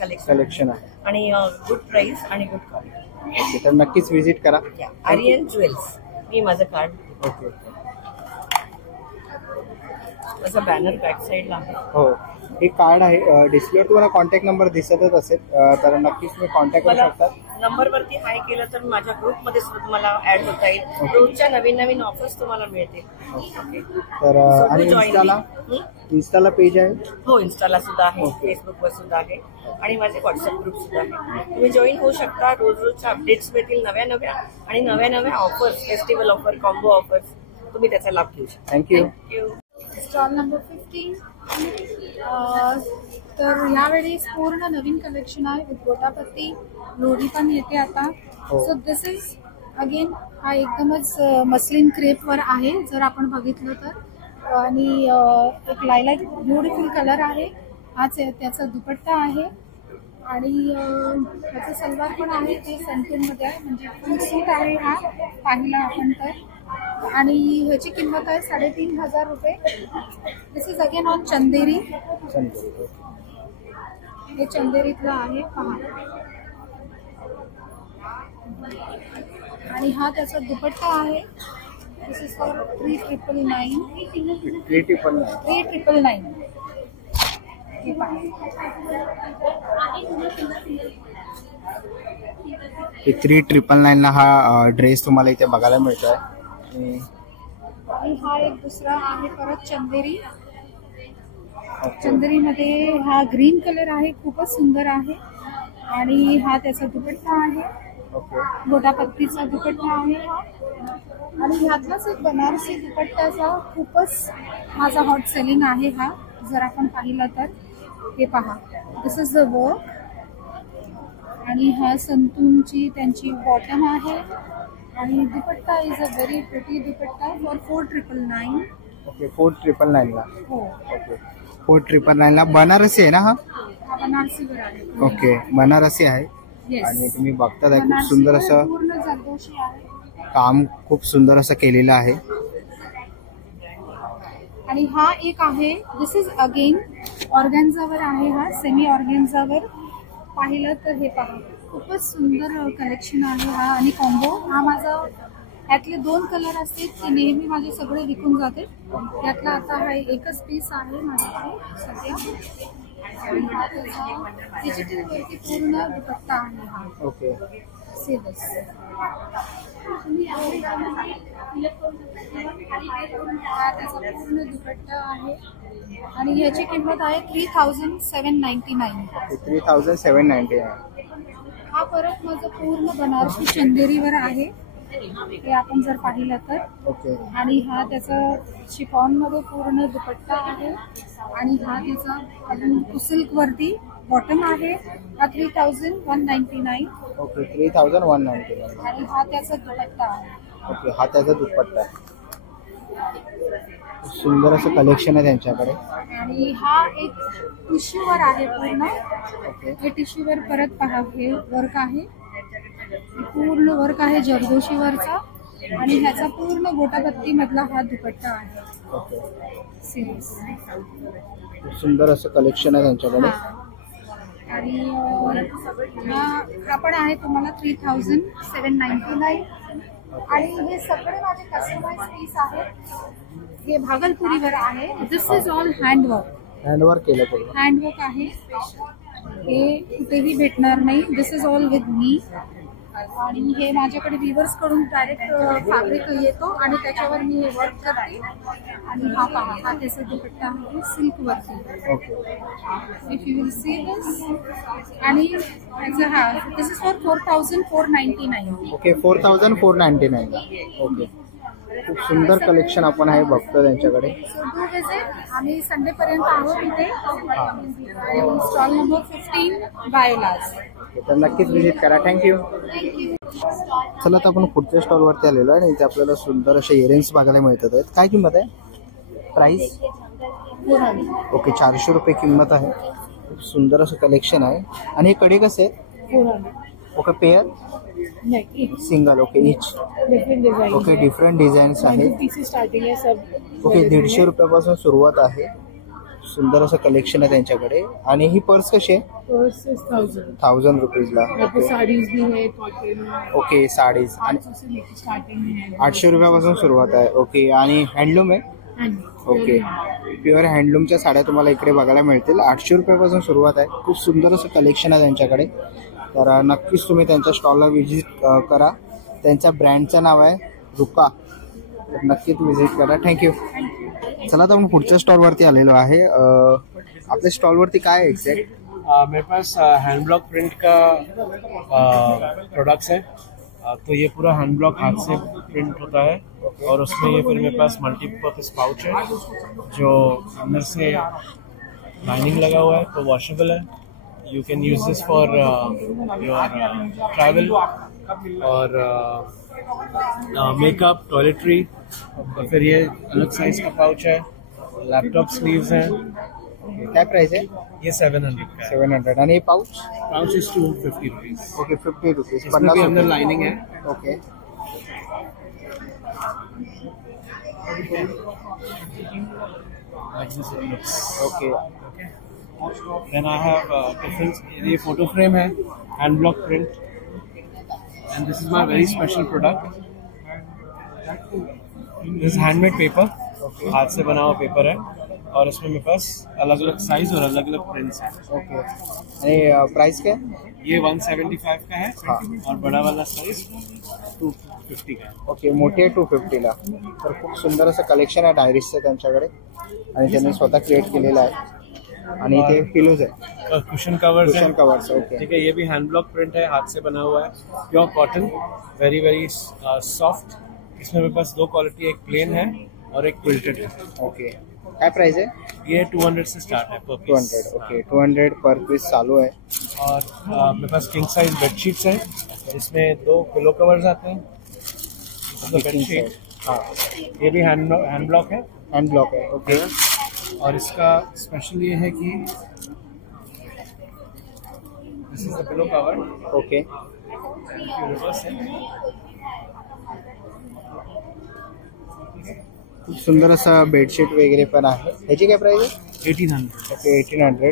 कलेक्शन आहे आणि गुड प्राइस आणि गुड क्वालिटी. तर नक्कीच व्हिजिट करा. आर्यन ज्वेल्स, मी माझं कार्ड. ओके, माझं बॅनर बॅक साईडला आहे. हो, हे कार्ड आहे. डिस्प्लेवर तुम्हाला कॉन्टॅक्ट नंबर दिसतच असेल, तर नक्कीच तुम्ही कॉन्टॅक्ट करू शकता. नंबरवरती हाय केलं तर माझ्या ग्रुपमध्ये सुद्धा तुम्हाला ऍड होता येईल. रोजच्या नवीन नवीन ऑफर्स तुम्हाला मिळतील. तर आणि इन्स्टाला पेज आहे. हो, इन्स्टाला सुद्धा आहे, फेसबुकवर सुद्धा आहे आणि माझे व्हॉट्सअप ग्रुप सुद्धा आहे. तुम्ही जॉईन होऊ शकता. रोज रोजच्या अपडेट्स मिळतील नव्या नव्या आणि नव्या नव्या offers, festival offer, combo offers. तुम्ही त्याचा लाभ घेऊ शकता. थँक्यू. Stall number 15. तर यावेळेस पूर्ण नवीन कलेक्शन आहे विथ गोटापत्ती. लोडी पण येते आता. सो दिस इज अगेन हा एकदमच मस्लिन क्रेपवर आहे जर आपण बघितलं तर. आणि एक लायलॅक ब्युटिफुल कलर आहे. हाच त्याचा दुपट्टा आहे आणि त्याचं सलवार पण आहे ते सेंटूनमध्ये आहे, म्हणजे फुल सूट आहे हा पाहिला आपण तर. आणि ह्याची किंमत आहे 3,500 रुपये. दिस इज अगेन ऑन चंदेरी. हे चंदेरीतलं आहे पहा. आणि हा त्याचा दुपट्टा आहे. दिस इज फॉर 3,999. 3,999. हे पहा, 3,999 हा ड्रेस तुम्हाला इथे बघायला मिळतोय. आणि हा एक दुसरा आहे परत चंदेरी. चंदेरीमध्ये हा ग्रीन कलर आहे, खूपच सुंदर आहे. आणि हा त्याचा दुपट्टा आहे, गोटापत्तीचा दुपट्टा आहे हा. आणि ह्यातलाच एक बनारसी दुपट्ट्याचा खूपच माझा हॉट सेलिंग आहे हा जर आपण पाहिलं तर. हे पहा, दिस इज द वर्क. आणि हा संतूनची त्यांची बॉटम आहे आणि दुपट्टा is a very pretty dupatta for 4,999. Okay, 4,999 ला. हो, ओके, 4,999 ला. बनारसी आहे ना हा? बनारसीवर आहे. ओके, बनारसी आहे. आणि तुम्ही बघता खूप सुंदर असं पूर्ण जरदोशी आहे. काम खूप सुंदर असं केलेलं आहे. आणि हा एक आहे, दिस इज अगेन ऑर्गॅन्झावर आहे हा, सेमी ऑर्गॅन्झावर पाहिलं तर. हे पहा, खूपच सुंदर कलेक्शन आहे हा. आणि कॉम्बो हा माझा, यातले 2 कलर असते ते नेहमी माझे सगळे विकून जाते. त्यातला आता हा एकच पीस आहे माझ्याकडे सध्या. डिजिटलवरती पूर्ण दुपट्टा आहे हा. Okay, save us. हा त्याचा पूर्ण दुपट्टा आहे आणि ह्याची किंमत आहे 3,799. 3,799. हा परत माझं पूर्ण बनारसी चंदेरीवर आहे, हे आपण जर पाहिलं तर. ओके, आणि हा त्याचा शिफॉन मध्ये पूर्ण दुपट्टा आहे आणि हा त्याचा अजून सिल्क वरती बॉटम आहे. हा 3,199. ओके, 3,199. आणि हा त्याचा दुपट्टा आहे. ओके, हा त्याचा दुपट्टा आहे. सुंदर असं कलेक्शन आहे त्यांच्याकडे. आणि हा एक टिश्यूवर आहे पूर्ण. हे टिश्यूवर परत पहा, हे वर्क आहे, पूर्ण वर्क आहे जरदोशीवरचा. आणि ह्याचा पूर्ण गोटापत्ती मधला हा दुपट्टा आहे. Okay, series. खूप सुंदर असं कलेक्शन आहे त्यांच्याकडे. आणि हा पण आहे तुम्हाला 3799. आणि हे सगळे माझे कस्टमाइज पीस आहेत. हे भागलपुरीवर आहे. दिस इज ऑल हँडवर्क. हँडवर्क केलं पूर्ण. हँडवर्क आहे. हे कुठेही भेटणार नाही. दिस इज ऑल विथ मी. आणि हे माझ्याकडे विवर्स कडून डायरेक्ट फॅब्रिक येतो आणि त्याच्यावर मी हे वर्क करते. आणि हा पहा, हा त्याचा दुपट्टा आहे सिल्क वरती. If you will see this. आणि हा दिस इज फॉर 4499. ओके, 4499. ओके, खूप सुंदर कलेक्शन आपण आहे बघतो त्यांच्याकडे. Do visit. आम्ही संडे पर्यंत आहोत इथे. Stall number 15 बायोलाज. तर नक्कीच विजिट करा. थँक्यू. चला तर आपण पुढच्या स्टॉलवरती आलेलो आहे आणि इथे आपल्याला सुंदर असे इयरिंग्स बघायला मिळतात आहेत. काय किंमत आहे? प्राइस? ओके, 400 रुपये किंमत आहे. खूप सुंदर असं कलेक्शन आहे. आणि हे कडे कसे आहेत? Okay, pair single. ओके, इच. ओके, डिफरंट डिझाईन्स आहेत. ओके, 150 रुपयापासून सुरुवात आहे. सुंदर असं कलेक्शन आहे त्यांच्याकडे. आणि ही पर्स कशी आहे? 1000 रुपीजला. ओके, साडीज आणि 800 रुपयापासून सुरुवात आहे. ओके, आणि हँडलूम आहे. ओके, प्युअर हँडलूमच्या साड्या तुम्हाला इकडे बघायला मिळतील. 800 रुपयापासून सुरुवात आहे. खूप सुंदर असं कलेक्शन आहे त्यांच्याकडे. तर नक्कीच तुम्ही त्यांच्या स्टॉलला व्हिजिट करा. त्यांच्या ब्रँडचं नाव आहे रुका. तर नक्कीच व्हिजिट करा. थँक्यू. चला तर आपण पुढच्या स्टॉलवरती आलेलो आहे. आपल्या स्टॉलवरती काय आहे एक्झॅक्ट? मेरे पास हैंड ब्लॉक प्रिंट का प्रोडक्ट्स है. तो ये पूरा हैंड ब्लॉक हाथ से प्रिंट होता है और उसमें ये फिर मेरे पास मल्टीपर्पज पाउच है जो अंदर से लाइनिंग लगा हुआ है, तो वॉशेबल है. You can use this for your travel और मेकअप, टॉयलेटरी. और फिर ये अलग साइज का पाउच है. लैपटॉप स्लीव्स हैं. क्या प्राइस है? ये 700 का है. 700. आणि pouch? Pouch is 250 rupees. Okay, 50 rupees. इसमें भी अंदर लाइनिंग है. Okay. Like this it looks. Okay. Then I have different. ये फोटो फ्रेम है, hand block print. And this is my very special product. This is handmade paper. हाथ से बना हुआ paper है और इसमें मेरे पास अलग अलग साइज और अलग अलग प्रिंट्स हैं. ओके. आणि प्राइस क्या है? ये 175 का है. और बड़ा वाला साइज 250 का है. ओके, मोठे 250 ला. तर खूप सुंदर असं कलेक्शन आहे डायरीजचं त्यांच्याकडे आणि त्यांनी स्वतः क्रिएट केलेलं आहे. आणि इथे पिलोज आहे, cushion covers. Cushion covers. Okay, ठीक है. ये भी हैंड ब्लॉक प्रिंट है, हाथ से बना हुआ है. Pure cotton, very very soft. इसमें मेरे पास 2 क्वालिटी, एक प्लेन है और एक क्विल्टेड है. ओके. काय प्राइस है? ये 200 से स्टार्ट है पर पीस. 200. ओके, 200 पर पीस चालू है. और मेरे पास किंग साइज बेडशीट्स हैं. इसमें 2 पिलो कवर्स आते हैं. बेडशीट. हाँ, ये भी हैंड ब्लॉक है. हैंड ब्लॉक है. ओके. और इसका स्पेशल ये है कि दिस is the pillow cover. Okay. Reverse है. खूप सुंदर असं बेडशीट वगैरे पण आहे. ह्याची काय प्राइस आहे? 1800. ओके, 1800.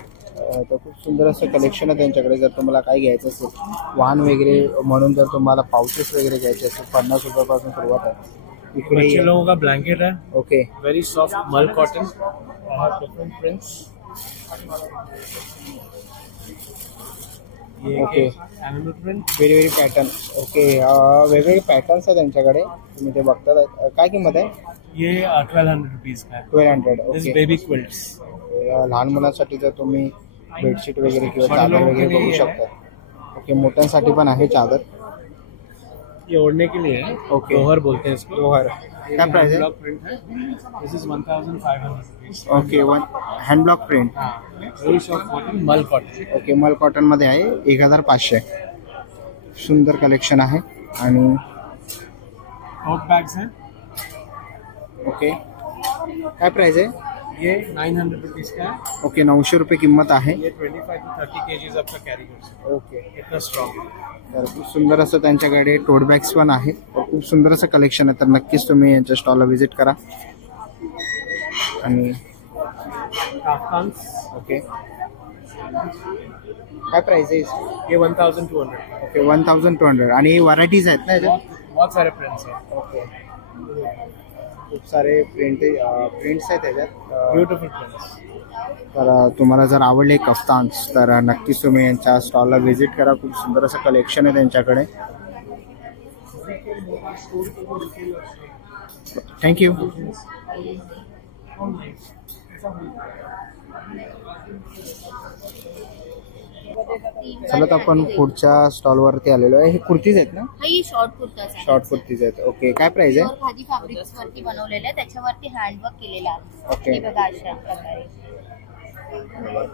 तर खूप सुंदर असं कलेक्शन आहे त्यांच्याकडे. जर तुम्हाला काय घ्यायचं असेल, वाहन वगैरे म्हणून जर तुम्हाला पाउचेस वगैरे घ्यायचे असेल, 50 रुपयापासून सुरुवात आहे. इकडे बच्चे लोगों का ब्लैंकेट है. ओके. वेरी सॉफ्ट मल cotton. Different prints. Okay. Animal print. Very very pattern. Okay, वेगवेगळे पॅटर्न्स आहेत त्यांच्याकडे, तुम्ही ते बघता. काय किंमत आहे? ये 1200 रुपीज का है. 1200. दिस ओके. Baby quilts. लहान मुलांसाठी जर तुम्ही बेडशीट वगैरे किंवा चादर वगैरे बघू शकता. ओके, मोठ्यांसाठी पण आहे चादर. ये ओढ़ने के लिए है. ओके. दोहर बोलते हैं इसको. दोहर. क्या प्राइस है? ब्लॉक प्रिंट है. दिस is 1500 rupees. Okay. Hand block print. Very soft cotton, मल कॉटन. ओके, मल कॉटन मध्ये आहे. 1500. सुंदर कलेक्शन आहे. आणि टोट बैग्स हैं. ओके, काय प्राइस आहे? ये 900 रुपीज का है. ओके, 900 रुपये किंमत आहे. ये 25 to 30 kgs आपका कैरी कर सकते हैं. ओके. इतना स्ट्रॉन्ग. तर खूप सुंदर असं त्यांच्याकडे टोट बॅग्स पण आहेत. खूप सुंदर असं कलेक्शन आहे. तर नक्कीच तुम्ही यांच्या स्टॉलला व्हिजिट करा. आणि ओके काय प्राइस आहे इसकी? ये 1200. ओके 1200 आणि व्हरायटीज आहेत ना याच्यात? बहुत सारे प्रिंट्स हैं. ओके खूप सारे प्रिंट्स आहेत त्याच्यात. Beautiful prints. तर तुम्हाला जर आवडले कफ्तान्स तर नक्कीच तुम्ही यांच्या स्टॉलला व्हिजिट करा. खूप सुंदर असं कलेक्शन आहे त्यांच्याकडे. थँक्यू. चला तर आपण पुढच्या स्टॉलवरती आलेलो आहे. हे कुर्तीज आहेत ना? ही शॉर्ट कुर्ता शॉर्ट कुर्तीज आहेत. ओके काय प्राइस आहे? खादी फॅब्रिक्स वरती बनवलेले आहे, त्याच्यावरती हँडवर्क केलेलं आहे. ओके. हे बघा अशा प्रकारे.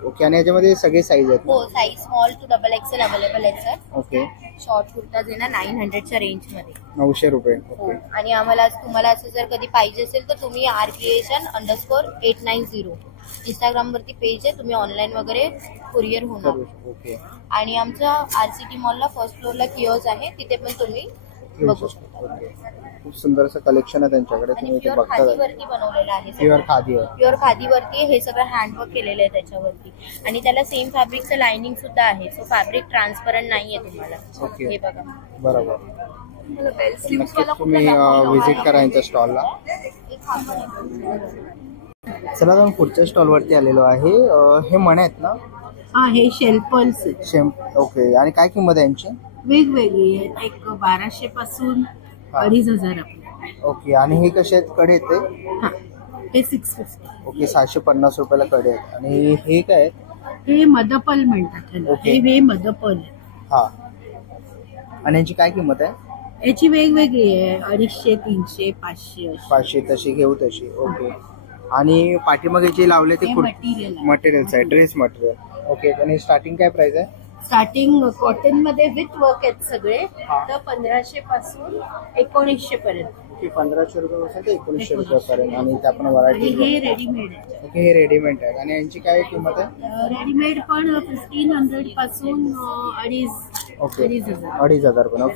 ओके आणि याच्यामध्ये सगळे साईज आहेत ना? हो size small to double XL available आहेत सर. ओके शॉर्ट कुर्ता जे ना 900च्या रेंज मध्ये. 900 रुपये. हो ओके आणि आम्हाला तुम्हाला असं जर कधी पाहिजे असेल तर तुम्ही rcreation_890 इंस्टाग्राम वरती पेज आहे, तुम्ही ऑनलाईन वगैरे कुरिअर होणार. ओके आणि आमच्या RCT मॉलला फर्स्ट फ्लोअरला किओस आहे, तिथे पण तुम्ही बघू शकता. ओके खूप सुंदर असं कलेक्शन आहे त्यांच्याकडे. आणि तुम्ही ते प्युअर बघता खादीवरती बनवलेलं आहे. प्युअर खादी आहे. प्युअर खादीवरती हे सगळं हँडवर्क केलेलं आहे त्याच्यावरती आणि त्याला सेम फॅब्रिकचं लाइनिंग सुद्धा आहे. सो फॅब्रिक ट्रान्सपरंट नाहीये तुम्हाला. ओके हे बघा बरोबर. नक्कीच तुम्ही व्हिजिट करा यांच्या स्टॉलला. चला तर पुढच्या स्टॉलवरती आलेलो आहे. हे मणे आहेत ना? हा हे शेल्पल्स ओके आणि काय किंमत आहे यांची? वेगवेगळी आहेत. एक 1200 पासून 2500. ओके आणि हे कसे आहेत? कडे आहेत ते? हे 650. ओके 750 रुपयाला कडे आहेत. आणि हे काय आहेत? हे मदपल म्हणतात त्याला. हे मदपल आहे. हा आणि यांची काय किंमत आहे? याची वेगवेगळी आहे. 250, 300, 500. 500 तशी घेऊ तशी. ओके आणि पाठीमागे जे लावले ते मटेरियल्स आहे, ड्रेस मटेरियल. ओके आणि स्टार्टिंग काय प्राइस आहे? स्टार्टिंग कॉटन मध्ये विथ वर्क आहेत सगळे, तर 1500 पासून 1900 पर्यंत. ओके 1500 रुपयापासून ते 1900 रुपयापर्यंत. आणि त्या पण व्हरायटी. हे रेडीमेड आहे. ओके हे रेडीमेड आहे. आणि यांची काय किंमत आहे? रेडीमेड पण 1500 पासून 2,500 पण. ओके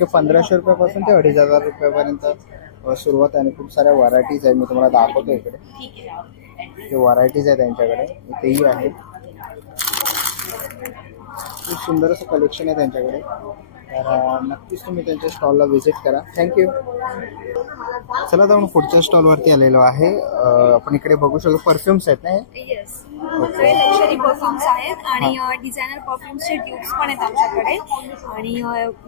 1500 रुपयापासून ते 2,500 रुपयापर्यंत सुरुवात आहे. आणि खूप साऱ्या व्हरायटीज आहे. मी तुम्हाला दाखवतो इकडे. ते व्हरायटीज आहे त्यांच्याकडे. इथेही आहे. खूप सुंदर असं कलेक्शन आहे त्यांच्याकडे. तर नक्कीच तुम्ही त्यांच्या स्टॉलला व्हिजिट करा. थँक्यू. चला तर आपण पुढच्या स्टॉलवरती आलेलो आहे. आपण इकडे बघू शकतो परफ्युम्स आहेत ना हे? येस लक्झरी परफ्युम्स आहेत आणि डिझायनर परफ्युम्सचे ट्यूब्स पण आहेत आमच्याकडे. आणि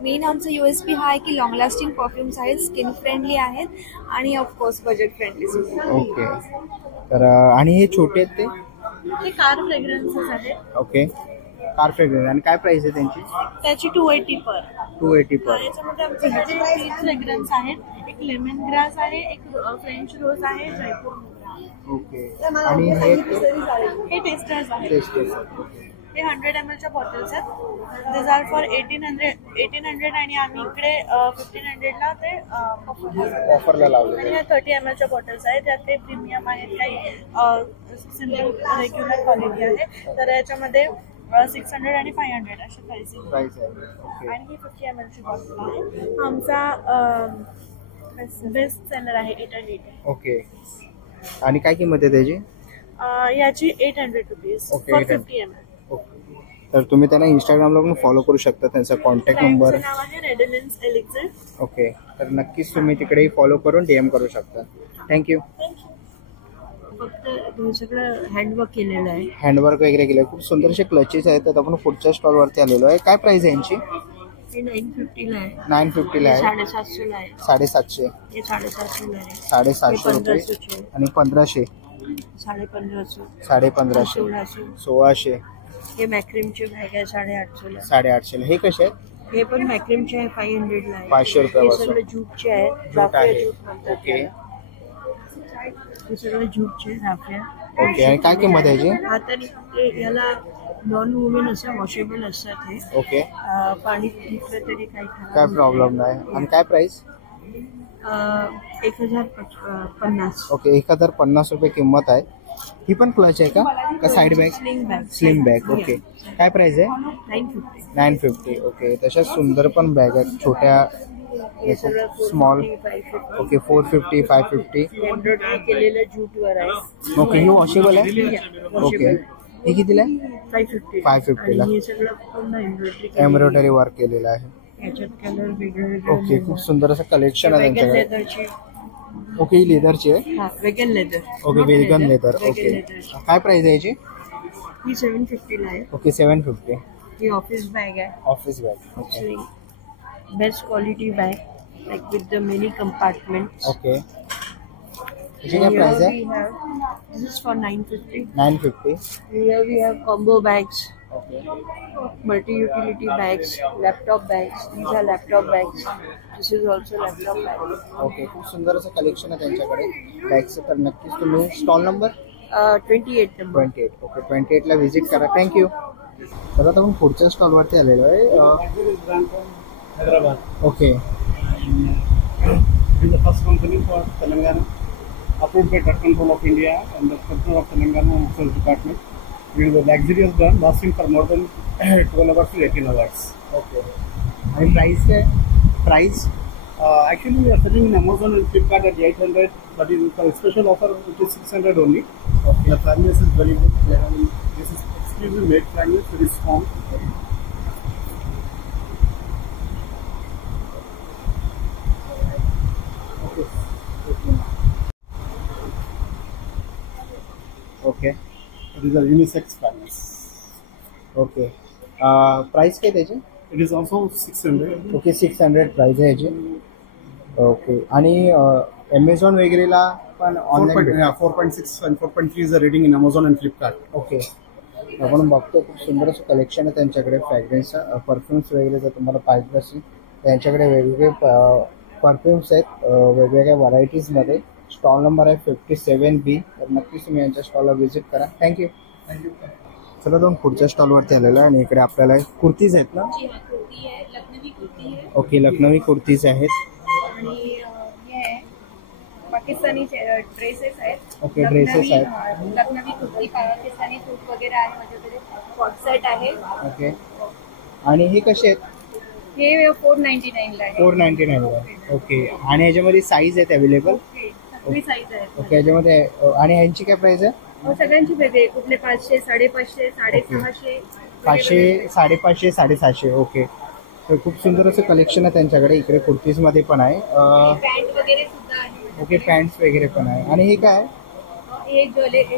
मेन आमचं USP हा आहे की लॉंग लास्टिंग परफ्युम्स आहेत, स्किन फ्रेंडली आहेत आणि ऑफकोर्स बजेट फ्रेंडली सुद्धा. ओके तर आणि हे छोटे आहेत ते कार फ्रेग्रन्सेस आहेत. Okay car fragrance. आणि काय प्राइस आहे त्यांची? त्याची 280 पर. 280 पर. याच्यामध्ये आमच्याकडे 3 फ्रेग्रन्स आहेत. एक लेमन ग्रास आहे, एक फ्रेंच रोज आहे, जयपूर. ओके आणि हे टेस्टर्स आहेत. हे 100 ml बॉटल्स आहेत. दिस आर फॉर 1800 आणि आम्ही इकडे 1500ला ते ऑफरला लावले. आणि 30 ml बॉटल्स आहेत. त्यात काही प्रीमियम आहेत, काही सिम्पल रेग्युलर क्वालिटी आहे. तर याच्यामध्ये 600 आणि 500 अशा प्राइस आहे. आणि ही 50 ml बॉटल आहे. आमचा बेस्ट सेलर आहे 880. ओके आणि काय किंमत आहे त्याची? याची 800 रुपीज ओके, फॉर 800. 50 ml. तर तुम्ही त्यांना इंस्टाग्रामला पण फॉलो करू शकता. त्यांचा कॉन्टॅक्ट नंबर नाव आहे रेडिलेन्स एलिक्झर. ओके तर नक्कीच तुम्ही तिकडेही फॉलो करून DM करू शकता. थँक्यू. फक्त सगळं हँडवर्क केलेलं आहे. हँडवर्क वगैरे केलं. खूप सुंदरसे क्लचेस आहेत. तर आपण पुढच्या स्टॉलवरती आलेलो आहे. काय प्राइस आहे यांची? हे 950ला आहे. 950ला आहे. 750ला आहे. 750. हे 750ला आहे. 750 रुपये. आणि 1500. 1550. 1550. 1600. हे मॅक्रीमचे बॅग आहे 850ला. 850. हे कसे आहेत? हे पण मॅक्रीमचे आहे 500ला आहे. 500 रुपयापासून. हे सगळे जूटचे आहेत. जूट आहे. ओके हे सगळे जूटचे राफ्या. ओके आणि काय किंमत आहे याची? हाताने याला नॉन वुमेन असं वॉशेबल असतात हे. ओके पाणी घेतलं तरी काही काय प्रॉब्लेम नाही. आणि काय प्राइस? 1050. ओके 1050 रुपये किंमत आहे. ही पण क्लच आहे का side bag? Slim bag. Okay काय प्राइस आहे? 950. 950. ओके तशा सुंदर पण बॅग आहेत छोट्या हे सगळं स्मॉल 450, ओके 450 550. एम्ब्रॉयडरी केलेलं जूटवर आहे. ओके ही वॉशेबल आहे. ओके ही कितीला आहे? 550. 550 ला. आणि हे सगळं पूर्ण एम्ब्रॉयडरी वर्क केलेलं आहे. याच्यात कलर वेगळे ओके खूप सुंदर असं कलेक्शन आहे वेगन त्यांच्याकडे. लेदरची. ओके ही लेदरची आहे. हा vegan leather. Okay vegan leather. Okay काय प्राइस आहे याची? ही 750 ला आहे. ओके 750. ही ऑफिस बॅग आहे. Office bag. Okay best quality bag like with the many compartments. Okay याची काय प्राइस आहे? This is for 950. 950. Here we have combo bags, okay multi-utility bags, laptop bags. These are laptop bags. This is also laptop bag. Okay खूप सुंदर असं collection आहे त्यांच्याकडे बॅगचं. तर नक्कीच तुम्ही स्टॉल नंबर 28 number. 28. ओके 28 ला व्हिजिट करा. थँक्यू. तर आता आपण पुढच्या स्टॉलवरती आलेलो आहे. Hyderabad. Okay It is the first company for Telangana, approved by Drug Control of India and the Control of Telangana Research Department. It is a luxurious gun lasting for more than 12 hours to 18 hours. Okay आणि price काय? Price Actually, we are selling in Amazon and Flipkart at 800, but in for a special offer, it is 600 only. Okay. The fragrance is very good. This is exclusively made fragrance, very strong. Okay It is a unisex fragrance. Okay price काय त्याची? It is also 600. Okay 600 price आहे याची. Okay आणि Amazon वगैरेला पण online 4.6 and 4.3 is the rating in Amazon and Flipkart. Okay आपण बघतो खूप सुंदर असं कलेक्शन आहे त्यांच्याकडे फ्रॅग्रन्सचं. परफ्युम्स वगैरे जर तुम्हाला पाहिजे असेल त्यांच्याकडे वेगवेगळे परफ्युम्स आहेत वेगवेगळ्या व्हरायटीजमध्ये. स्टॉल नंबर आहे 57B. तर नक्कीच तुम्ही यांच्या स्टॉलला व्हिजिट करा. थँक्यू. चला दोन पुढच्या स्टॉलवरती आलेलो आहे आणि इकडे आपल्याला कुर्तीज आहेत ना? ओके लखनवी कुर्तीज आहेत. आणि हे पाकिस्तानी ड्रेसेस आहेत. ओके ड्रेसेस आहेत. लखनवी कुर्ती पाकिस्तानी सूट वगैरे आहे माझ्याकडे. कॉट सेट आहे. ओके आणि हे कसे आहेत? हे 499 ला आहे. 499 ला. ओके आणि याच्यामध्ये साईज आहेत अवेलेबल? सगळी साईज आहे. ओके याच्यामध्ये आणि ह्यांची काय प्राइस आहे? सगळ्यांची वेगळे कुठले 500 550 650 500 550 750. ओके तर खूप सुंदर असं कलेक्शन आहे त्यांच्याकडे. इकडे कुर्तीज मध्ये पण आहे. पॅन्ट वगैरे सुद्धा आहे. ओके पॅन्ट्स वगैरे पण आहे. आणि हे काय? हे ज्वेलरीज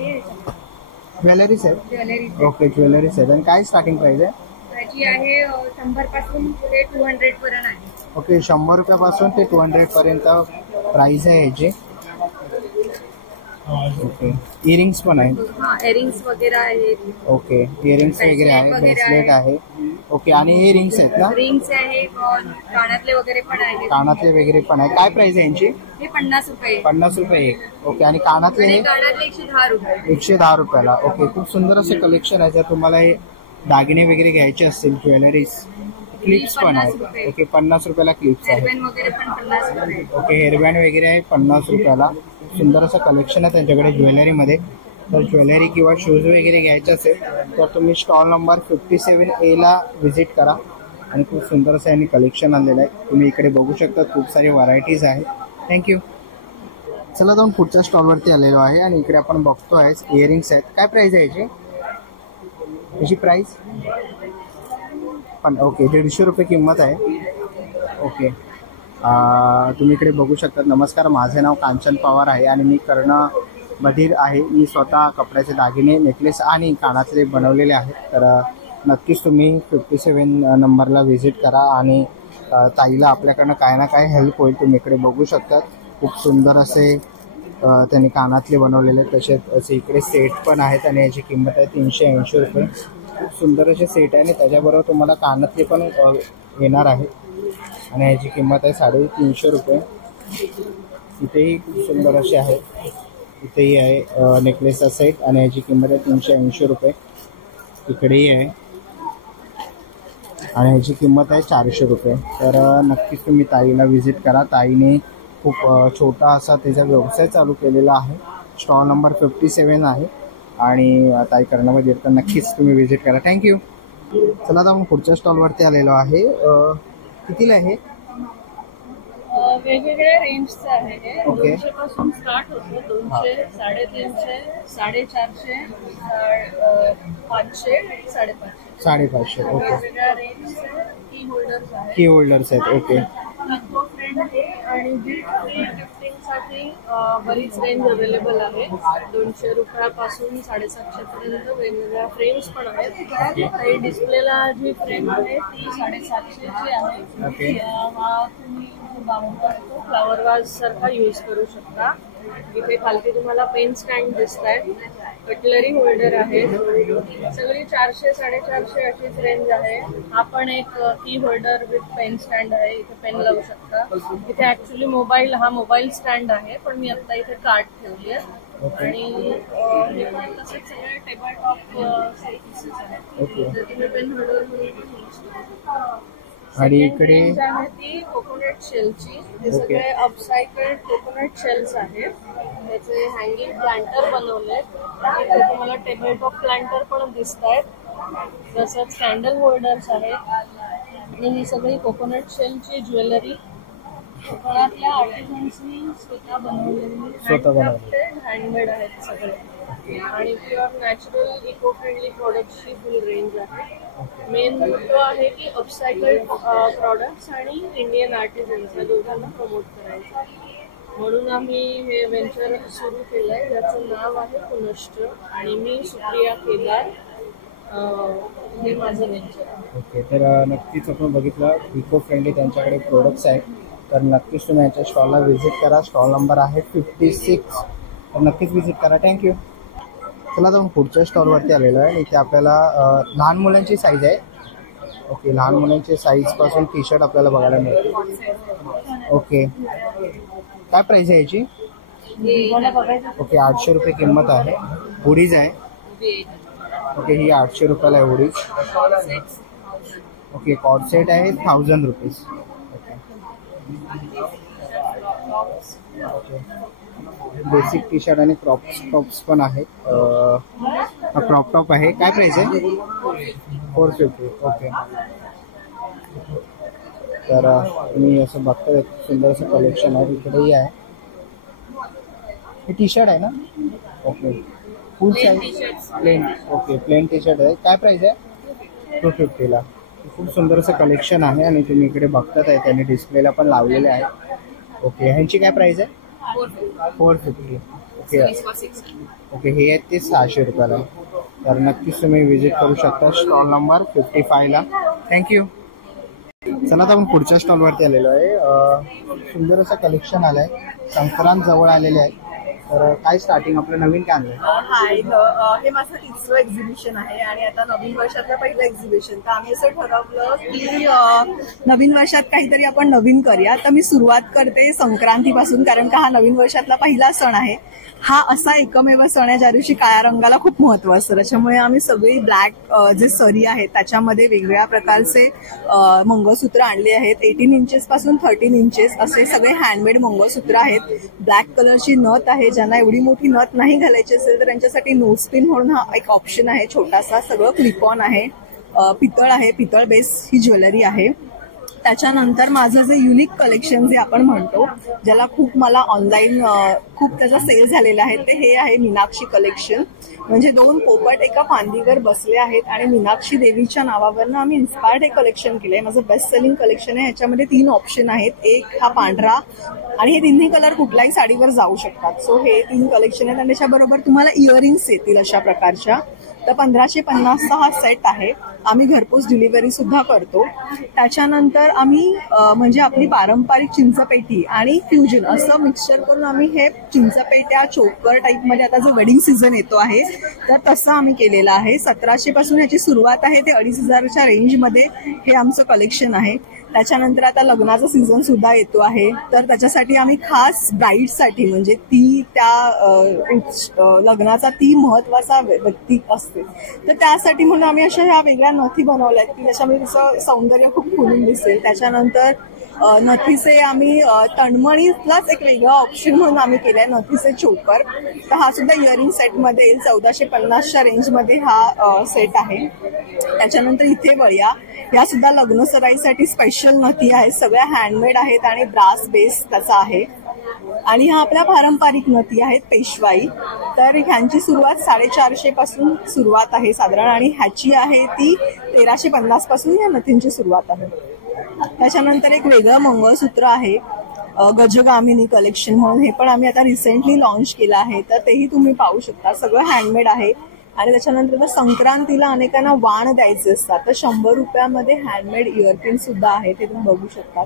आहेत. ज्वेलरी. ओके ज्वेलरीज आहेत. आणि काय स्टार्टिंग प्राइस आहे? त्याची आहे 100 पासून ते 200 पर्यंत आहे. ओके 100 रुपयापासून ते 200 पर्यंत प्राइस आहे याची. ओके इयरिंग्स पण आहेत. इयरिंग्स वगैरे आहेत. ओके इयरिंग्स वगैरे आहे. ब्रेसलेट आहे. ओके आणि हे रिंग्स आहेत ना? रिंग्स आहे. कानातले वगैरे पण आहे. कानातले वगैरे पण आहे. काय प्राइस आहे यांची? हे 50 रुपये. 50 रुपये एक. ओके आणि कानातले हे? कानातले 110 रुपये. 110 रुपयाला. ओके खूप सुंदर असं कलेक्शन आहे. जर तुम्हाला हे दागिने वगैरे घ्यायचे असतील ज्वेलरीज क्लिप्स पण आहेत. ओके 50 रुपयाला क्लिप्स आहेत. हेअरबँड वगैरे पण 50 रुपये. ओके हेअरबँड वगैरे आहे 50 रुपयाला. सुंदर असं कलेक्शन आहे त्यांच्याकडे ज्वेलरीमध्ये. तर ज्वेलरी किंवा शूज वगैरे घ्यायचे असेल तर तुम्ही स्टॉल नंबर 57A ला व्हिजिट करा. आणि खूप सुंदर असं यांनी कलेक्शन आणलेलं आहे. तुम्ही इकडे बघू शकता खूप सारी व्हरायटीज आहेत. थँक्यू. चला जाऊन पुढच्या स्टॉलवरती आलेलो आहे आणि इकडे आपण बघतो आहे इयरिंग्स आहेत. काय प्राइस आहे याची? याची प्राइस पण ओके 150 रुपये किंमत आहे. ओके तुम्ही इकडे बघू शकता. नमस्कार माझे नाव कांचन पवार आहे आणि मी कर्ण बधीर आहे. मी स्वतः कपड्याचे दागिने नेकलेस आणि कानातले बनवलेले आहेत. तर नक्कीच तुम्ही 57 नंबरला व्हिजिट करा आणि ताईला आपल्याकडनं काय ना काय हेल्प होईल. तुम्ही इकडे बघू शकता खूप सुंदर असे त्यांनी कानातले बनवलेले. तसेच असे इकडे सेट पण आहेत आणि याची किंमत आहे 380 रुपये. खूप सुंदर असे सेट आहे आणि त्याच्याबरोबर तुम्हाला कानातले पण येणार आहे आणि याची किंमत आहे 350 रुपये. इथेही खूप सुंदर असे आहेत. इथेही आहे नेकलेसचा सेट आणि याची किंमत आहे 380 रुपये. इकडेही आहे आणि ह्याची किंमत आहे 400 रुपये. तर नक्कीच तुम्ही ताईला व्हिजिट करा. ताईने खूप छोटा असा त्याचा व्यवसाय चालू केलेला आहे. स्टॉल नंबर 57 आहे आणि ताई करण्यामध्ये तर नक्कीच तुम्ही व्हिजिट करा. थँक्यू. चला आता आपण पुढच्या स्टॉलवरती आलेलो आहे. कितीला आहे? वेगवेगळ्या रेंजचं आहे हे. ओके. 200 पासून स्टार्ट होतो. 200, 350, 450, 500, 550. 550. ओके. वेगवेगळ्या रेंजचे की होल्डर्स आहेत. की होल्डर्स आहेत. ओके. इको फ्रेंडली आणि गिफ्टिंग साठी बरीच रेंज अवेलेबल आहे. 200 रुपयापासून 750 पर्यंत वेगवेगळ्या फ्रेम्स पण आहेत. काही डिस्प्लेला जी फ्रेम आहे ती 750 ची आहे. ओके. हा तुम्ही बाउंड फ्लावर वाज सारखा यूज करू शकता. इथे खालती तुम्हाला पेन स्टँड दिसत आहे. कटलरी होल्डर आहे. सगळी 400, 450 अशीच रेंज आहे. हा पण एक की होल्डर विथ पेन स्टँड आहे. इथे पेन लावू शकता. इथे ऍक्च्युली हा मोबाईल स्टँड आहे, पण मी आता इथे कार्ड ठेवली आहे. आणि हे पण तसेच सगळे टेबल टॉप पीसेस आहेत. जर तुम्ही पेन होल्डर म्हणून आणि इकडे आहे ती कोकोनट शेलची. हे सगळे अपसायकल्ड कोकोनट शेल्स आहेत. त्याचे हँगिंग प्लांटर बनवलेत. इथे तुम्हाला टेबल टॉप प्लांटर पण दिसत आहेत. तसंच कॅन्डल होल्डर्स आहेत. आणि ही सगळी कोकोनट शेलची ज्वेलरी कोकणातल्या आर्टिझन्सनी स्वतः बनवलेली हँडमेड आहेत सगळे. आणि प्युअर नॅचरल इको फ्रेंडली प्रोडक्टची फुल रेंज आहे. मेन मुद्दा आहे की अपसायकल्ड प्रॉडक्ट्स आणि इंडियन आर्टिझन्स या दोघांना प्रमोट करायचं. म्हणून आम्ही हे व्हेंचर सुरू केलंय, ज्याचं नाव आहे पुनश्च. आणि मी सुप्रिया केदार, हे माझं व्हेंचर आहे. ओके. तर नक्कीच आपण बघितलं इको फ्रेंडली त्यांच्याकडे प्रोडक्ट्स आहेत. तर नक्कीच तुम्ही यांच्या स्टॉलला व्हिजिट करा. स्टॉल नंबर आहे 56. तर नक्कीच व्हिजिट करा. थँक्यू. चला तर पुढच्या स्टॉलवरती आलेलो आहे. इथे आपल्याला लहान मुलांची साईज आहे. ओके. लहान मुलांची साईजपासून टी शर्ट आपल्याला बघायला मिळते. ओके. काय प्राईस आहे याची? ओके. 800 रुपये किंमत आहे. हुडीज आहे. ओके. ही 800 रुपयाला आहे हुडीज. ओके. कॉर्ड सेट आहे 1000 rupees. Okay. Basic T shirt आणि क्रॉप टॉप्स पण आहेत. हा क्रॉप टॉप आहे. काय प्राइस आहे? 450. ओके. तर मी असं बघतोय सुंदर असं कलेक्शन आहे. इकडेही आहे. हे टी शर्ट आहे ना? Okay. Full size plain. Okay. Plain T shirt आहे. काय प्राइस आहे? 250ला. खूप सुंदर असं कलेक्शन आहे. आणि तुम्ही इकडे बघतात आहे त्यांनी डिस्प्लेला पण लावलेले आहे. ओके. ह्यांची काय प्राइस आहे? 450. ओके. ओके. हे आहेत ते 600 रुपयाला. तर नक्कीच तुम्ही व्हिजिट करू शकता स्टॉल नंबर 55ला. थँक्यू. चला तर आपण पुढच्या स्टॉलवरती आलेलो आहे. सुंदर असं कलेक्शन आलंय. संक्रांत जवळ आलेले आहे. तर काय स्टार्टिंग आपलं नवीन काय आणलंय? हाय. हे माझं 30चं एक्झिबिशन आहे आणि आता नवीन वर्षातलं पहिलं एक्झिबिशन. तर आम्ही असं ठरवलं की नवीन वर्षात काहीतरी आपण नवीन करूया. तर मी सुरुवात करते संक्रांतीपासून, कारण का हा नवीन वर्षातला पहिला सण आहे. हा असा एकमेव सण आहे ज्या दिवशी काळ्या रंगाला खूप महत्व असतं. त्याच्यामुळे आम्ही सगळी ब्लॅक जे सरी आहेत त्याच्यामध्ये वेगवेगळ्या प्रकारचे मंगळसूत्र आणले आहेत. 18 इंचेस पासून 13 इंचेस असे सगळे हँडमेड मंगळसूत्र आहेत. ब्लॅक कलरची नथ आहे. ज्यांना एवढी मोठी नथ नाही घालायची असेल तर त्यांच्यासाठी नोजपिन म्हणून हा एक ऑप्शन आहे छोटासा. सगळं क्लिप ऑन आहे. पितळ आहे. पितळ बेस ही ज्वेलरी आहे. त्याच्यानंतर माझं जे युनिक कलेक्शन जे आपण म्हणतो, ज्याला खूप मला ऑनलाईन खूप त्याचा सेल झालेला आहे, ते हे आहे मीनाक्षी कलेक्शन. म्हणजे 2 पोपट एका फांदीवर बसले आहेत आणि मीनाक्षी देवीच्या नावावरनं आम्ही इन्स्पायर्ड हे कलेक्शन केलंय. माझं बेस्ट सेलिंग कलेक्शन आहे. याच्यामध्ये 3 ऑप्शन आहेत. एक हा पांढरा आणि हे तिन्ही कलर कुठल्याही साडीवर जाऊ शकतात. सो हे 3 कलेक्शन आहेत आणि त्याच्याबरोबर तुम्हाला इयरिंग्स येतील अशा प्रकारच्या. तर 1550चा हा सेट आहे. आम्ही घरपोच डिलिव्हरी सुद्धा करतो. त्याच्यानंतर आम्ही म्हणजे आपली पारंपरिक चिंचपेटी आणि फ्युजन असं मिक्सचर करून आम्ही हे चिंचपेट्या चोकर टाईपमध्ये, आता जो वेडिंग सीझन येतो आहे तर तसं आम्ही केलेलं आहे. 1700 पासून ह्याची सुरुवात आहे ते 2500च्या रेंजमध्ये हे आमचं कलेक्शन आहे. त्याच्यानंतर आता लग्नाचा सीझन सुद्धा येतो आहे, तर त्याच्यासाठी आम्ही खास ब्राईडसाठी, म्हणजे ती त्या लग्नाचा ती महत्वाचा व्यक्ती असते, तर त्यासाठी म्हणून आम्ही अशा ह्या वेगळ्या नथी बनवल्या आहेत की त्याच्यामध्ये तिचं सौंदर्य खूप खुलून दिसेल. त्याच्यानंतर नथीचे आम्ही तणमणीतलाच एक वेगळा ऑप्शन म्हणून आम्ही केलाय नथीचे चोकर. तर हा सुद्धा इयरिंग सेटमध्ये येईल. 1450च्या रेंजमध्ये हा सेट आहे. त्याच्यानंतर इथे वळ्या, या सुद्धा लग्न सराईसाठी स्पेशल नथी आहेत. सगळ्या हँडमेड आहेत आणि ब्रास बेस त्याचा आहे. आणि हा आपल्या पारंपरिक नथी आहेत पेशवाई. तर ह्यांची सुरुवात 450 पासून सुरुवात आहे साधारण, आणि ह्याची आहे ती 1350 पासून या नथींची सुरुवात आहे. त्याच्यानंतर एक वेगळं मंगळसूत्र आहे गजगामिनी कलेक्शन म्हणून. हे पण आम्ही आता रिसेंटली लॉन्च केलं आहे. तर तेही तुम्ही पाहू शकता. सगळं हँडमेड आहे. आणि त्याच्यानंतर संक्रांतीला अनेकांना वाण द्यायचे असतात, तर 100 रुपयामध्ये हँडमेड इयरपिन सुद्धा आहे, ते तुम्ही बघू शकता.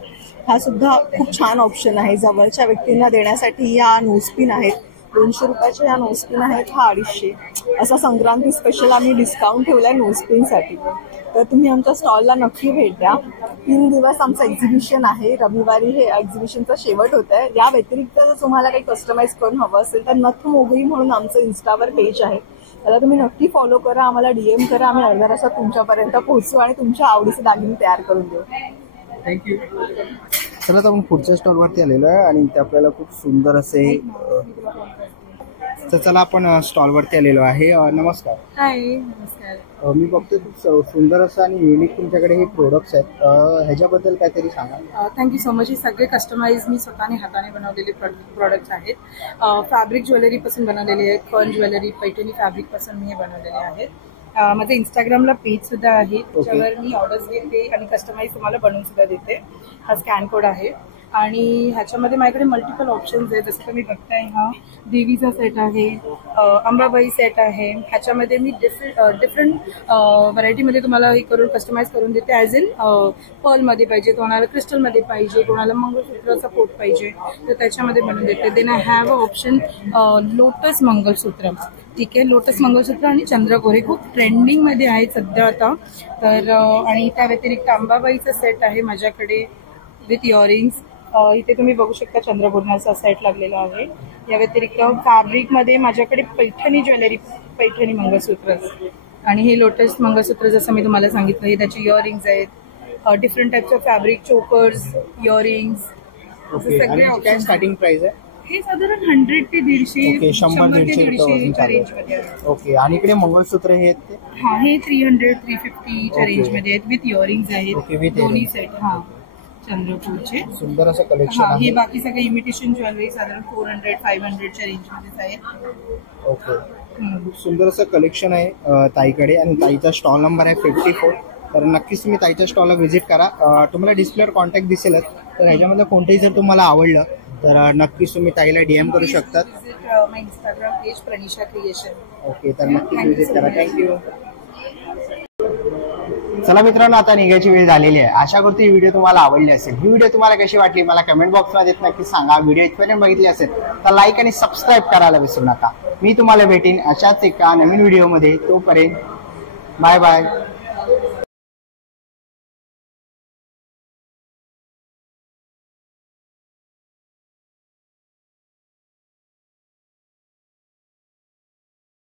हा सुद्धा खूप छान ऑप्शन आहे. जवळच्या व्यक्तींना देण्यासाठी या नोजपिन आहेत. 200 रुपयाच्या या नोजपिन आहेत. हा 250. असा संक्रांती स्पेशल आम्ही डिस्काउंट ठेवलाय नोजपिनसाठी. तर तुम्ही आमच्या स्टॉलला नक्की भेट द्या. 3 दिवस आमचं एक्झिबिशन आहे. रविवारी हे एक्झिबिशनचं शेवट होत आहे. या व्यतिरिक्त जर तुम्हाला काही कस्टमाइज करून हवं असेल तर नथ मोगरी म्हणून आमचं इन्स्टावर पेज आहे, त्याला तुम्ही नक्की फॉलो करा, आम्हाला DM करा. आम्ही अर्ध्या तासात तुमच्यापर्यंत पोहोचू आणि तुमच्या आवडीचे दागिने तयार करून देऊ. थँक्यू. चला तर आपण पुढच्या स्टॉलवरती आलेलो आहे आणि इथे आपल्याला खूप सुंदर असे, तर चला आपण स्टॉलवरती आलेलो आहे. नमस्कार. हाय, नमस्कार. मी बघतोय खूप सुंदर असं आणि युनिक तुमच्याकडे हे प्रोडक्ट्स आहेत. ह्याच्याबद्दल काहीतरी सांगा. Thank you so much. हे सगळे कस्टमाइज मी स्वतःने हाताने बनवलेले प्रोडक्ट्स आहेत. फॅब्रिक ज्वेलरी पासून बनवलेले आहेत. फन ज्वेलरी, पैठणी फॅब्रिक पासून मी हे बनवलेले आहेत. माझं इंस्टाग्रामला पेज सुद्धा आहे, त्याच्यावर मी ऑर्डर्स घेते आणि कस्टमाइज तुम्हाला बनवून सुद्धा देते. हा स्कॅन कोड आहे. आणि ह्याच्यामध्ये माझ्याकडे मल्टिपल ऑप्शन्स आहेत. जसं तुम्ही बघताय, हा देवीचा सेट आहे, अंबाबाई सेट आहे. ह्याच्यामध्ये मी डिफरंट व्हरायटीमध्ये तुम्हाला हे करून कस्टमाइज करून देते. ॲज इन पर्लमध्ये पाहिजे, कोणाला क्रिस्टलमध्ये पाहिजे, कोणाला मंगळसूत्राचा पोट पाहिजे, तर त्याच्यामध्ये बनवून देते. Then I have a option lotus मंगळसूत्र. ठीक आहे, लोटस मंगळसूत्र आणि चंद्रकोर हे खूप ट्रेंडिंगमध्ये आहे सध्या आता. तर आणि त्या व्यतिरिक्त अंबाबाईचा सेट आहे माझ्याकडे विथ इयरिंग्स. इथे तुम्ही बघू शकता चंद्रकोरचा सेट लागलेला आहे. या व्यतिरिक्त फॅब्रिकमध्ये माझ्याकडे पैठणी ज्वेलरी, पैठणी मंगळसूत्र आणि हे लोटस मंगळसूत्र जसं मी तुम्हाला सांगितलं, हे त्याचे इयरिंग्स आहेत. Different types of fabric, chokers, earrings, सगळे स्टार्टिंग प्राइस आहे. हे साधारण 100 ते 150, 100 ते 150च्या रेंजमध्ये आहे. ओके. आणि इकडे मंगळसूत्र हे आहेत, हा हे 300-350च्या रेंजमध्ये आहेत. विथ इयरिंग्स आहेत दोन्ही सेट. हा चंद्रपूरचे सुंदर असं कलेक्शन आहे. हे बाकी सगळे इमिटेशन ज्वेलरी साधारण 400-500च्या रेंजमध्येच आहेत. ओके. खूप सुंदर असं कलेक्शन आहे ताईकडे. आणि ताईचा स्टॉल नंबर आहे 54. तर नक्कीच तुम्ही ताईच्या स्टॉलला व्हिजिट करा. तुम्हाला डिस्प्लेवर कॉन्टॅक्ट दिसेलच. तर ह्याच्यामध्ये कोणतंही जर तुम्हाला आवडलं तर नक्कीच तुम्ही ताईला DM करू शकतात. Instagram page Pranisha creation. Okay, तर नक्कीच व्हिजिट करा. थँक्यू. चला मित्रांनो, आता निघायची वेळ झालेली आहे. आशा करतो ही व्हिडिओ तुम्हाला आवडली असेल. ही व्हिडिओ तुम्हाला कशी वाटली मला कमेंट बॉक्समध्ये नक्की सांगा. व्हिडिओ इथपर्यंत बघितली असेल तर लाईक आणि सबस्क्राईब करायला विसरू नका. मी तुम्हाला भेटीन अशाच एका नवीन व्हिडिओमध्ये. तोपर्यंत बाय बाय.